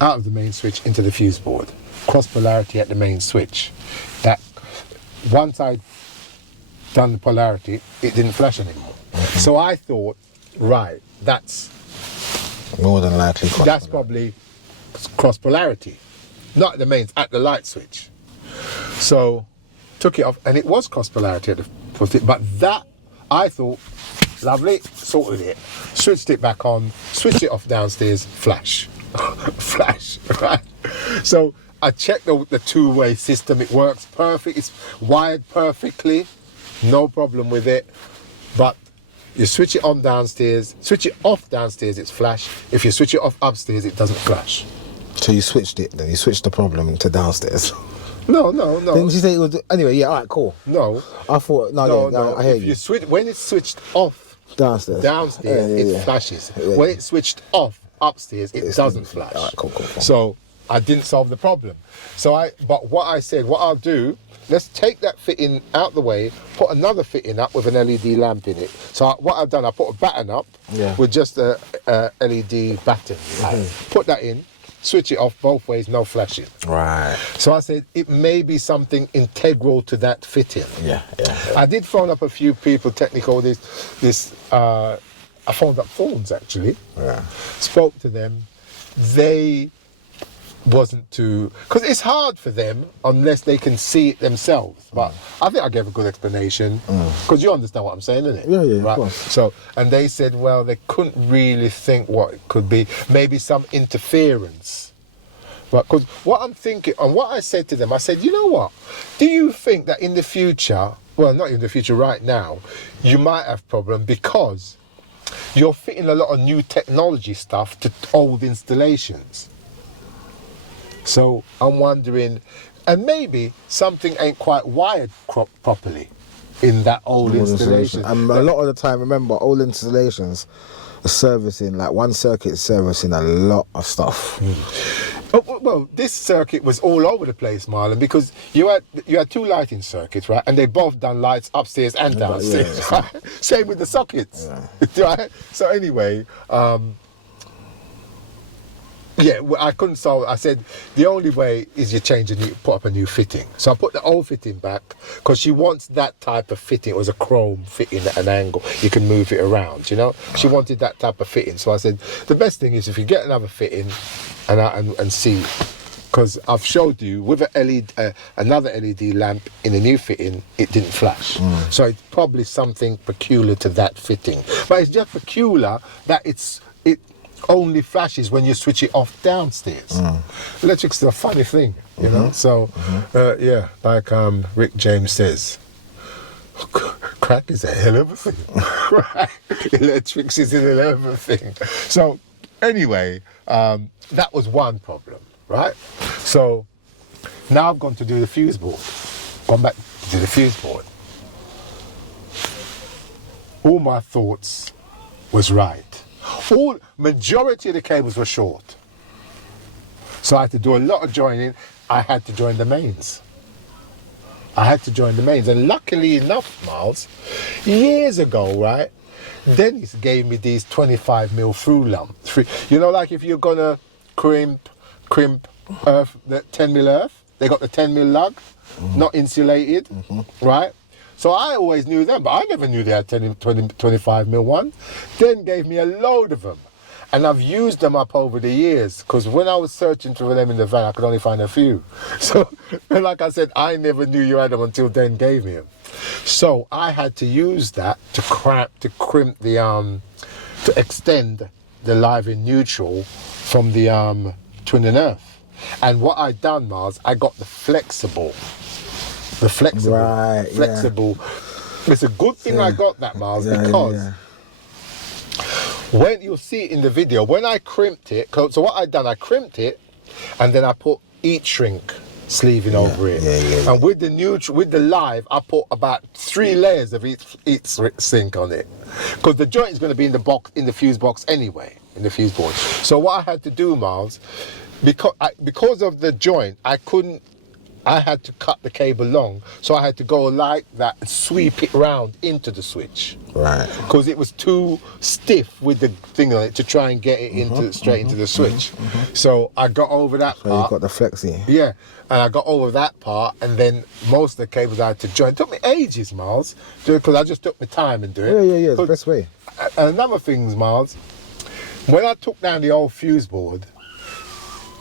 out of the main switch into the fuse board. Cross polarity at the main switch. That once I'd done the polarity, it didn't flash anymore. So I thought, right, that's More than likely. that's probably cross polarity, not at the mains, at the light switch. So took it off, and it was cross polarity at the, but that I thought, lovely, sorted it, switched it back on, switched it off downstairs, flash, flash, right? So I checked the two-way system, it works perfect, it's wired perfectly, no problem with it, but you switch it on downstairs, switch it off downstairs, it's flash. If you switch it off upstairs, it doesn't flash. So you switched it then? You switched the problem to downstairs? No. Didn't you say it was... Anyway, yeah, all right, cool. No. I thought... No, I hear If you. you switch, when it's switched off Downstairs. it flashes. Yeah. When it's switched off upstairs, it doesn't flash. All right, cool. So I didn't solve the problem. But what I said, what I'll do, let's take that fitting out the way, put another fitting up with an LED lamp in it. So what I've done, I put a batten up with just a LED batten. Put that in, switch it off both ways, no flashing. Right. So I said, it may be something integral to that fitting. Yeah. I did phone up a few people, technical, I phoned up phones actually. Yeah. Spoke to them. They wasn't too, because it's hard for them unless they can see it themselves. But I think I gave a good explanation, because you understand what I'm saying, innit? Yeah, right? of course. So, and they said, well, they couldn't really think what it could be. Maybe some interference. But because what I'm thinking, and what I said to them, I said, you know what? Do you think that in the future, well, not in the future, right now, you might have problem because you're fitting a lot of new technology stuff to old installations? So I'm wondering, and maybe something ain't quite wired properly in that old installation. And a lot of the time, remember, old installations are servicing, like one circuit is servicing a lot of stuff. Oh, well, this circuit was all over the place, Marlon, because you had two lighting circuits, right? And they both done lights upstairs and downstairs, right? Same with the sockets, right? So anyway, yeah, I couldn't solve it. I said, the only way is you put up a new fitting. So I put the old fitting back, because she wants that type of fitting. It was a chrome fitting at an angle. You can move it around, you know? She wanted that type of fitting. So I said, the best thing is if you get another fitting and see, because I've showed you with another LED lamp in a new fitting, it didn't flash. So it's probably something peculiar to that fitting. But it's just peculiar that it only flashes when you switch it off downstairs. Electric's a funny thing, you know. So, yeah, like Rick James says, crack is a hell of a thing. Right? Electrics is a hell of a thing. So, anyway, that was one problem, right? So, now I've gone to do the fuse board. Gone back to the fuse board. All my thoughts was right. Majority of the cables were short. So I had to do a lot of joining. I had to join the mains. And luckily enough, Miles, years ago, right, Dennis gave me these 25mm through lumps. You know, like if you're gonna crimp earth, the 10mm earth, they got the 10mm lug, not insulated, right? So I always knew them, but I never knew they had 25mm one. Den gave me a load of them. And I've used them up over the years, because when I was searching for them in the van, I could only find a few. So, like I said, I never knew you had them until Den gave me them. So I had to use that to crimp the, to extend the live in neutral from the twin and earth. And what I done, Miles, I got the flexible. Right, yeah. Flexible. It's a good thing I got that, Miles, Yeah, because yeah. when you'll see it in the video, when I crimped it, so what I done, I crimped it, and then I put heat shrink sleeving over it. Yeah. And with the live, I put about 3 layers of heat sink on it, because the joint is going to be in the fuse box anyway, in the fuse board. So what I had to do, Miles, because of the joint, I had to cut the cable long, so I had to go like that and sweep it round into the switch. Right. Because it was too stiff with the thing on it to try and get it straight into the switch. So I got over that So part. you got the flexi. Yeah, and I got over that part, and then most of the cables I had to join. It took me ages, Miles, because I just took my time and do it. Yeah. It's the best way. And another thing, Miles, when I took down the old fuse board,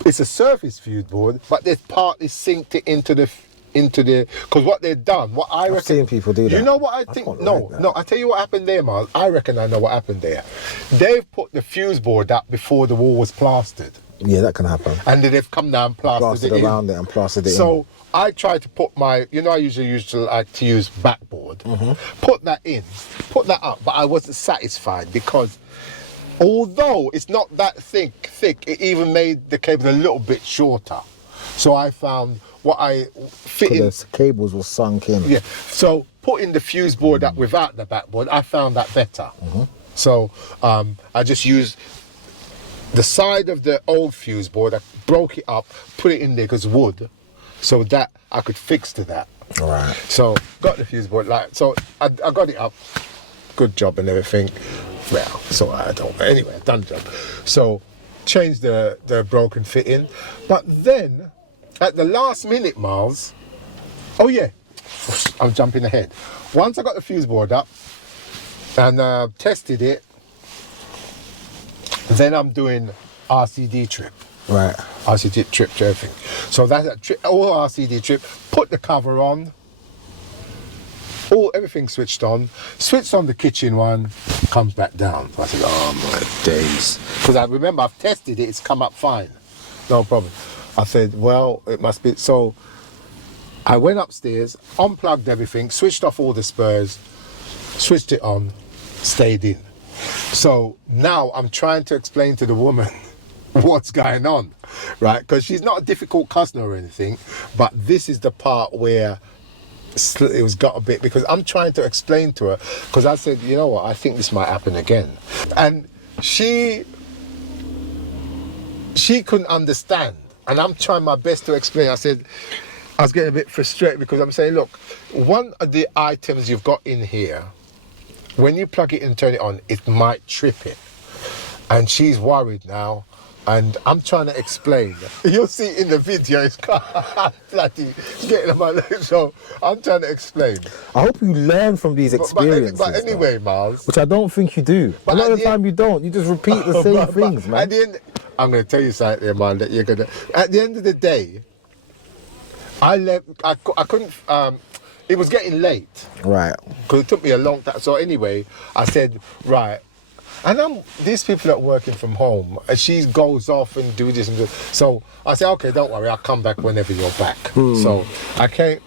it's a surface fuse board, but they've partly synced it into the because what they've done, what I reckon. I've seen people do that. You know what I think? don't No, like that. no. I tell you what happened there, Miles. I reckon I know what happened there. They've put the fuse board up before the wall was plastered, Yeah, that can happen. and then they've come down and plastered it around in. it and plastered it So I tried to put my, I usually like to use backboard. Put that up, but I wasn't satisfied because although it's not that thick, it even made the cable a little bit shorter. So I found what I fit in. The cables were sunk in. Yeah. So putting the fuse board up without the backboard, I found that better. So I just used the side of the old fuse board. I broke it up, put it in there because wood, so that I could fix to that. Right. So got the fuse board so I got it up. Good job and everything. Well, so anyway, done the job. So changed the broken fitting, but then at the last minute, Miles. Oh yeah, I'm jumping ahead. Once I got the fuse board up and tested it, then I'm doing RCD trip. Right. RCD trip to everything. So that's a trip, all RCD trip. Put the cover on. Everything switched on the kitchen one, comes back down. So I said, oh my days. Because I remember I've tested it, it's come up fine. No problem. I said, well, it must be. So I went upstairs, unplugged everything, switched off all the spurs, switched it on, stayed in. So now I'm trying to explain to the woman what's going on, right? Because she's not a difficult customer or anything, but this is the part where it was got a bit, because I'm trying to explain to her, because I said, you know what, I think this might happen again. And she couldn't understand. And I'm trying my best to explain. I said, I was getting a bit frustrated because I'm saying, look, one of the items you've got in here, when you plug it and turn it on, it might trip it. And she's worried now. And I'm trying to explain. You'll see in the video, it's bloody getting on my nerves. So I'm trying to explain. I hope you learn from these experiences. But anyway, Miles. Which I don't think you do. But A lot at of the the time you don't. You just repeat the same things, man. At the end, I'm going to tell you something there, man, that you're going to... At the end of the day, I couldn't... it was getting late. Right. Because it took me a long time. So anyway, I said, right. And these people that are working from home, and she goes off and do this and do. So I said, okay, don't worry, I'll come back whenever you're back. So I came,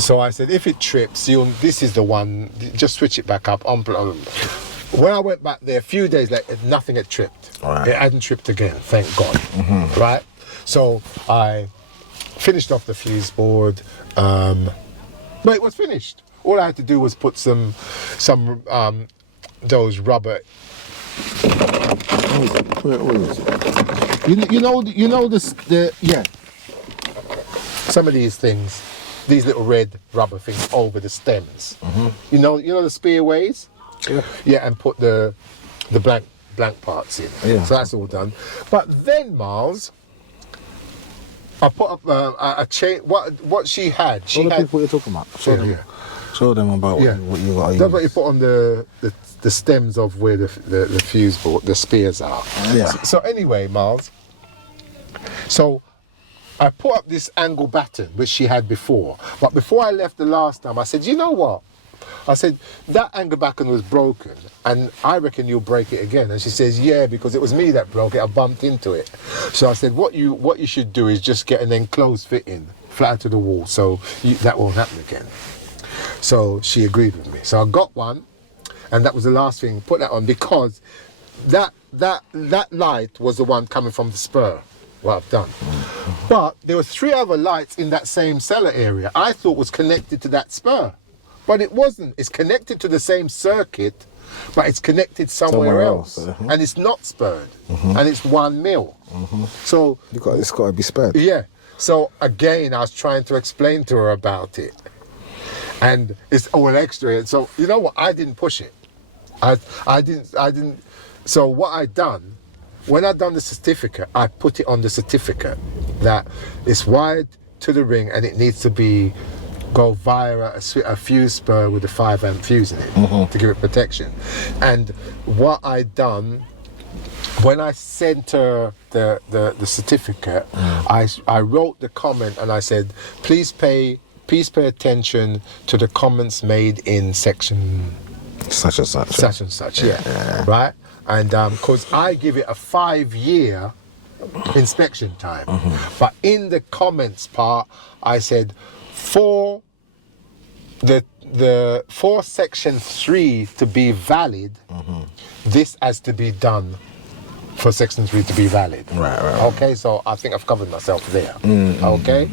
so I said, if it trips, this is the one, just switch it back up, unplug. When I went back there, a few days later, nothing had tripped. Right. It hadn't tripped again, thank God. Right? So I finished off the fuse board, but it was finished. All I had to do was put some those rubber. Where is it? You know this, some of these things, these little red rubber things over the stems. You know the spearways. Yeah, and put the blank parts in. Yeah. So that's all done. But then, Miles, I put up a chain. What she had. She All the had. people you're talking about. Show them. Yeah. Show them about what you got to That's what you use. put on the stems of where the fuse board, the spears are. Yeah. So anyway, Miles, so I put up this angle batten, which she had before. But before I left the last time, I said, you know what? I said, that angle backen was broken, and I reckon you'll break it again. And she says, yeah, because it was me that broke it. I bumped into it. So I said, what you should do is just get an enclosed fitting flat to the wall, so that won't happen again. So she agreed with me. So I got one, and that was the last thing. Put that on because that light was the one coming from the spur. What I've done. But there were 3 other lights in that same cellar area I thought was connected to that spur. But it wasn't. It's connected to the same circuit, but it's connected somewhere else. And it's not spurred. And it's 1 mil. So It's got to be spurred. yeah. So again, I was trying to explain to her about it. And it's all extra. And so, you know what? I didn't push it. I didn't. So what I done, when I done the certificate, I put it on the certificate that it's wired to the ring and it needs to go via a fuse spur with a 5 amp fuse in it to give it protection. And what I done, when I sent her the certificate, I wrote the comment and I said, please pay attention to the comments made in section Such and such. such and such, yeah. Right? And because I give it a 5-year inspection time. But in the comments part, I said, for section 3 to be valid, this has to be done for section 3 to be valid. Right. Okay, so I think I've covered myself there. Okay?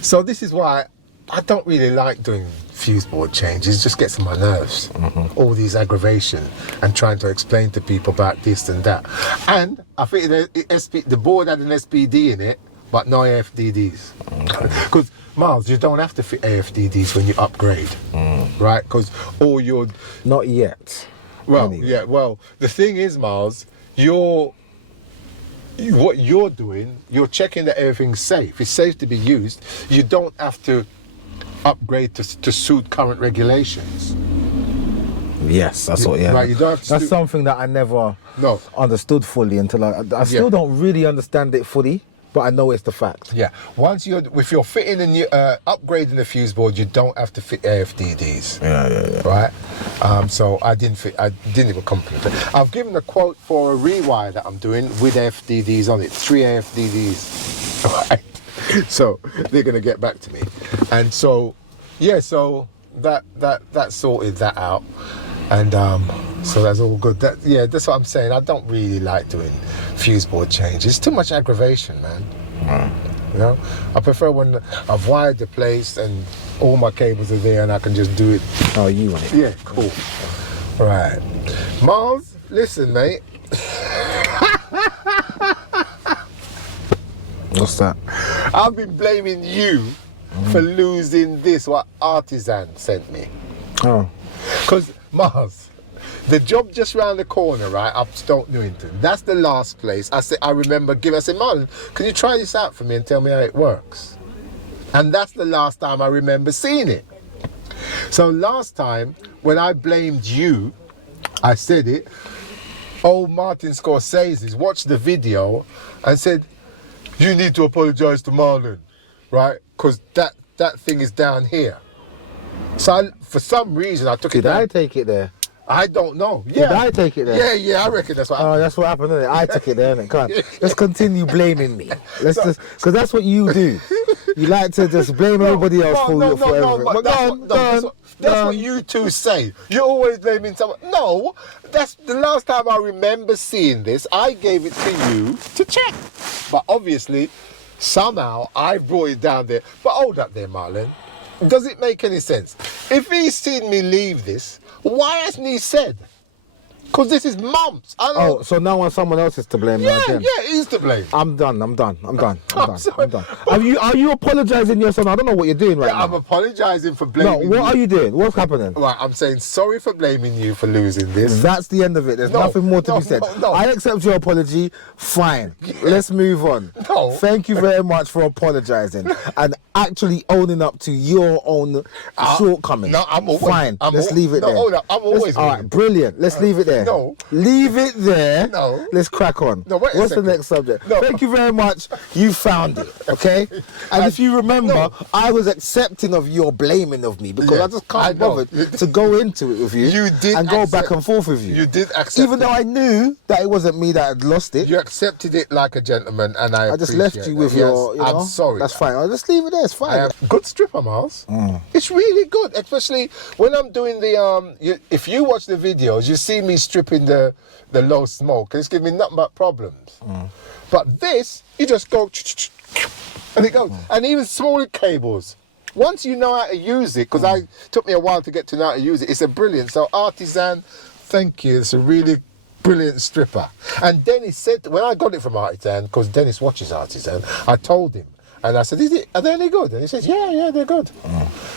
So this is why I don't really like doing fuse board changes. It just gets on my nerves. All these aggravation and trying to explain to people about this and that. And I think the board had an SPD in it, but no AFDDs. Because Miles, you don't have to fit AFDDs when you upgrade, right? Because all your Not yet. well, Anyway. yeah. Well, the thing is, Miles, what you're doing, you're checking that everything's safe. It's safe to be used. You don't have to upgrade to suit current regulations. Yes, that's what. Yeah, Right, you don't have to that's do- something that I never No. understood fully until I still Yeah. don't really understand it fully, but I know it's the fact. Yeah. If you're fitting a new, upgrading the fuse board, you don't have to fit AFDDs. Yeah. Right. So I didn't even compliment it. I've given a quote for a rewire that I'm doing with AFDDs on it. 3 AFDDs. Right. So they're gonna get back to me, and so yeah, so that sorted that out, and so that's all good. That's what I'm saying. I don't really like doing fuse board changes. It's too much aggravation, man. You know, I prefer when I've wired the place and all my cables are there and I can just do it. Oh, you want it? Yeah, cool. Right, Miles, listen, mate. What's that? I've been blaming you for losing this what Artisan sent me. Oh, Because, Mars, the job just round the corner, right, up Stoke Newington, that's the last place. I said, I said, Marlon, can you try this out for me and tell me how it works? And that's the last time I remember seeing it. So last time, when I blamed you, I said it, old Martin Scorsese watched the video and said, you need to apologise to Marlon, right? Because that thing is down here. So for some reason I took it did down. I take it there? I don't know. Yeah. Did I take it there? Yeah, I reckon that's what Oh, happened. that's what happened, isn't it? I took it there, innit? Come on. Let's continue blaming me. Because that's what you do. You like to just blame everybody else for everything. but But that's what you two say. You're always blaming someone. No, that's the last time I remember seeing this. I gave it to you to check. But obviously, somehow I brought it down there. But hold up there, Marlon. Does it make any sense? If he's seen me leave this, why hasn't he said? Because this is months. I don't. Oh, so now someone else is to blame now yeah, again? he's to blame. I'm done. sorry. I'm done. Are you apologising yourself? I don't know what you're doing right I'm now. apologising for No, blaming what you. are you doing? What's happening? Right, I'm saying sorry for blaming you for losing this. That's the end of it. There's No, nothing more to no, be said. no. I accept your apology. Fine. Let's move on. No. Thank you very much for apologising and actually owning up to your own shortcomings. No, I'm always. Fine. Let's leave it no, there. hold up, I'm always. All right, brilliant. Let's leave it there. there. No. Leave it there. No. Let's crack on. No, wait a What's the second. next subject? No. Thank you very much. You found it, okay? And if you remember, No. I was accepting of your blaming of me because Yeah, I just I can't know. bother to go into it with you, You did and go accept- back and forth with you. You did accept Even though I knew that it wasn't me that had lost it. You accepted it like a gentleman, and I I just left appreciate you with that. your, Yes, you know. I'm sorry. That's fine. I'll just leave it there. It's I fine. am good stripper, Miles. It's really good, especially when I'm doing the if you watch the videos, you see me stripping the low smoke, and it's giving me nothing but problems. But this, you just go, and it goes, and even smaller cables. Once you know how to use it, because it took me a while to get to know how to use it. It's a brilliant. So Artisan, thank you. It's a really brilliant stripper. And Dennis said, when I got it from Artisan, because Dennis watches Artisan, I told him. And I said, are they any good? And he says, yeah, they're good.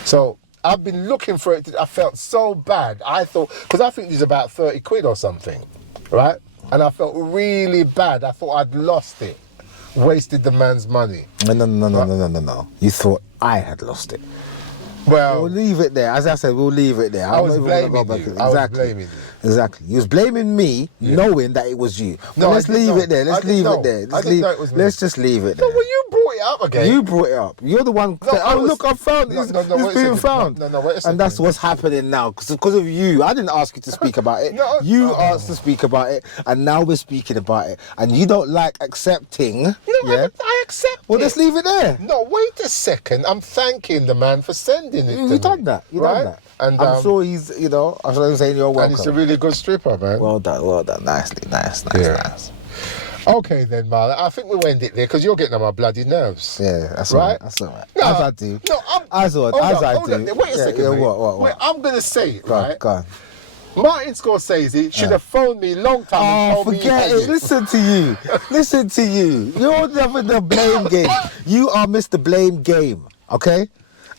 So I've been looking for it. I felt so bad. I thought, because I think these are about 30 quid or something, right? And I felt really bad. I thought I'd lost it. Wasted the man's money. No. You thought I had lost it. Well, We'll leave it there. As I said, we'll leave it there. I was I'm not even gonna blaming go you. back. I was Exactly. blaming you. Exactly. You was blaming me, knowing that it was you. No, But I let's didn't leave know. it there. I Let's didn't leave know. it there. I Let's didn't know it was me. Let's just leave it no, there. well, you brought it up again. You brought it up. You're the one. No, I was- look, I found No, it's, no, it's wait a being second. found. No, wait a second. And that's what's happening now because of you. I didn't ask you to speak about it. No, you oh. asked to speak about it, and now we're speaking about it. And you don't like accepting. No, yeah. I accept Well, it. let's leave it there. No, wait a second. I'm thanking the man for sending it to me. You done that. You right? done that. And I'm sure he's. I'm sure I'm saying you're and it's a welcome. really good stripper, man. Well done. Nicely. Nice. Yeah. Okay then, Marlon. I think we'll end it there because you're getting on my bloody nerves. Yeah, that's Right? all right. That's all right. No, As I do. No, As I do. Wait a second. Yeah, mate. what? Wait, I'm gonna say it, Go on, right? go on. Martin Scorsese should have phoned me long time and Oh, told me he forget had it. Listen to you. Listen to you. You're never the blame game. You are Mr. Blame Game, okay?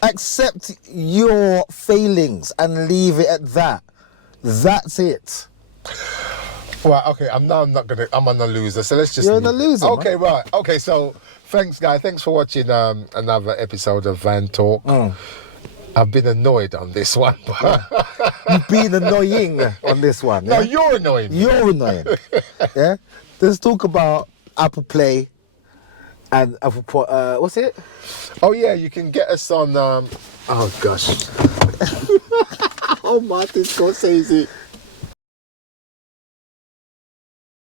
Accept your failings and leave it at that. That's it. Well, okay, I'm on a loser, so let's just You're on leave a it. loser, Okay, right. Okay, so thanks, guys. Thanks for watching another episode of Van Talk. I've been annoyed on this one. You've been annoying on this one. No, Yeah? you're annoying me. You're annoying. Yeah? Let's talk about Apple Play and Apple what's it? Oh yeah, you can get us on. Oh gosh. Oh, Martin Scorsese.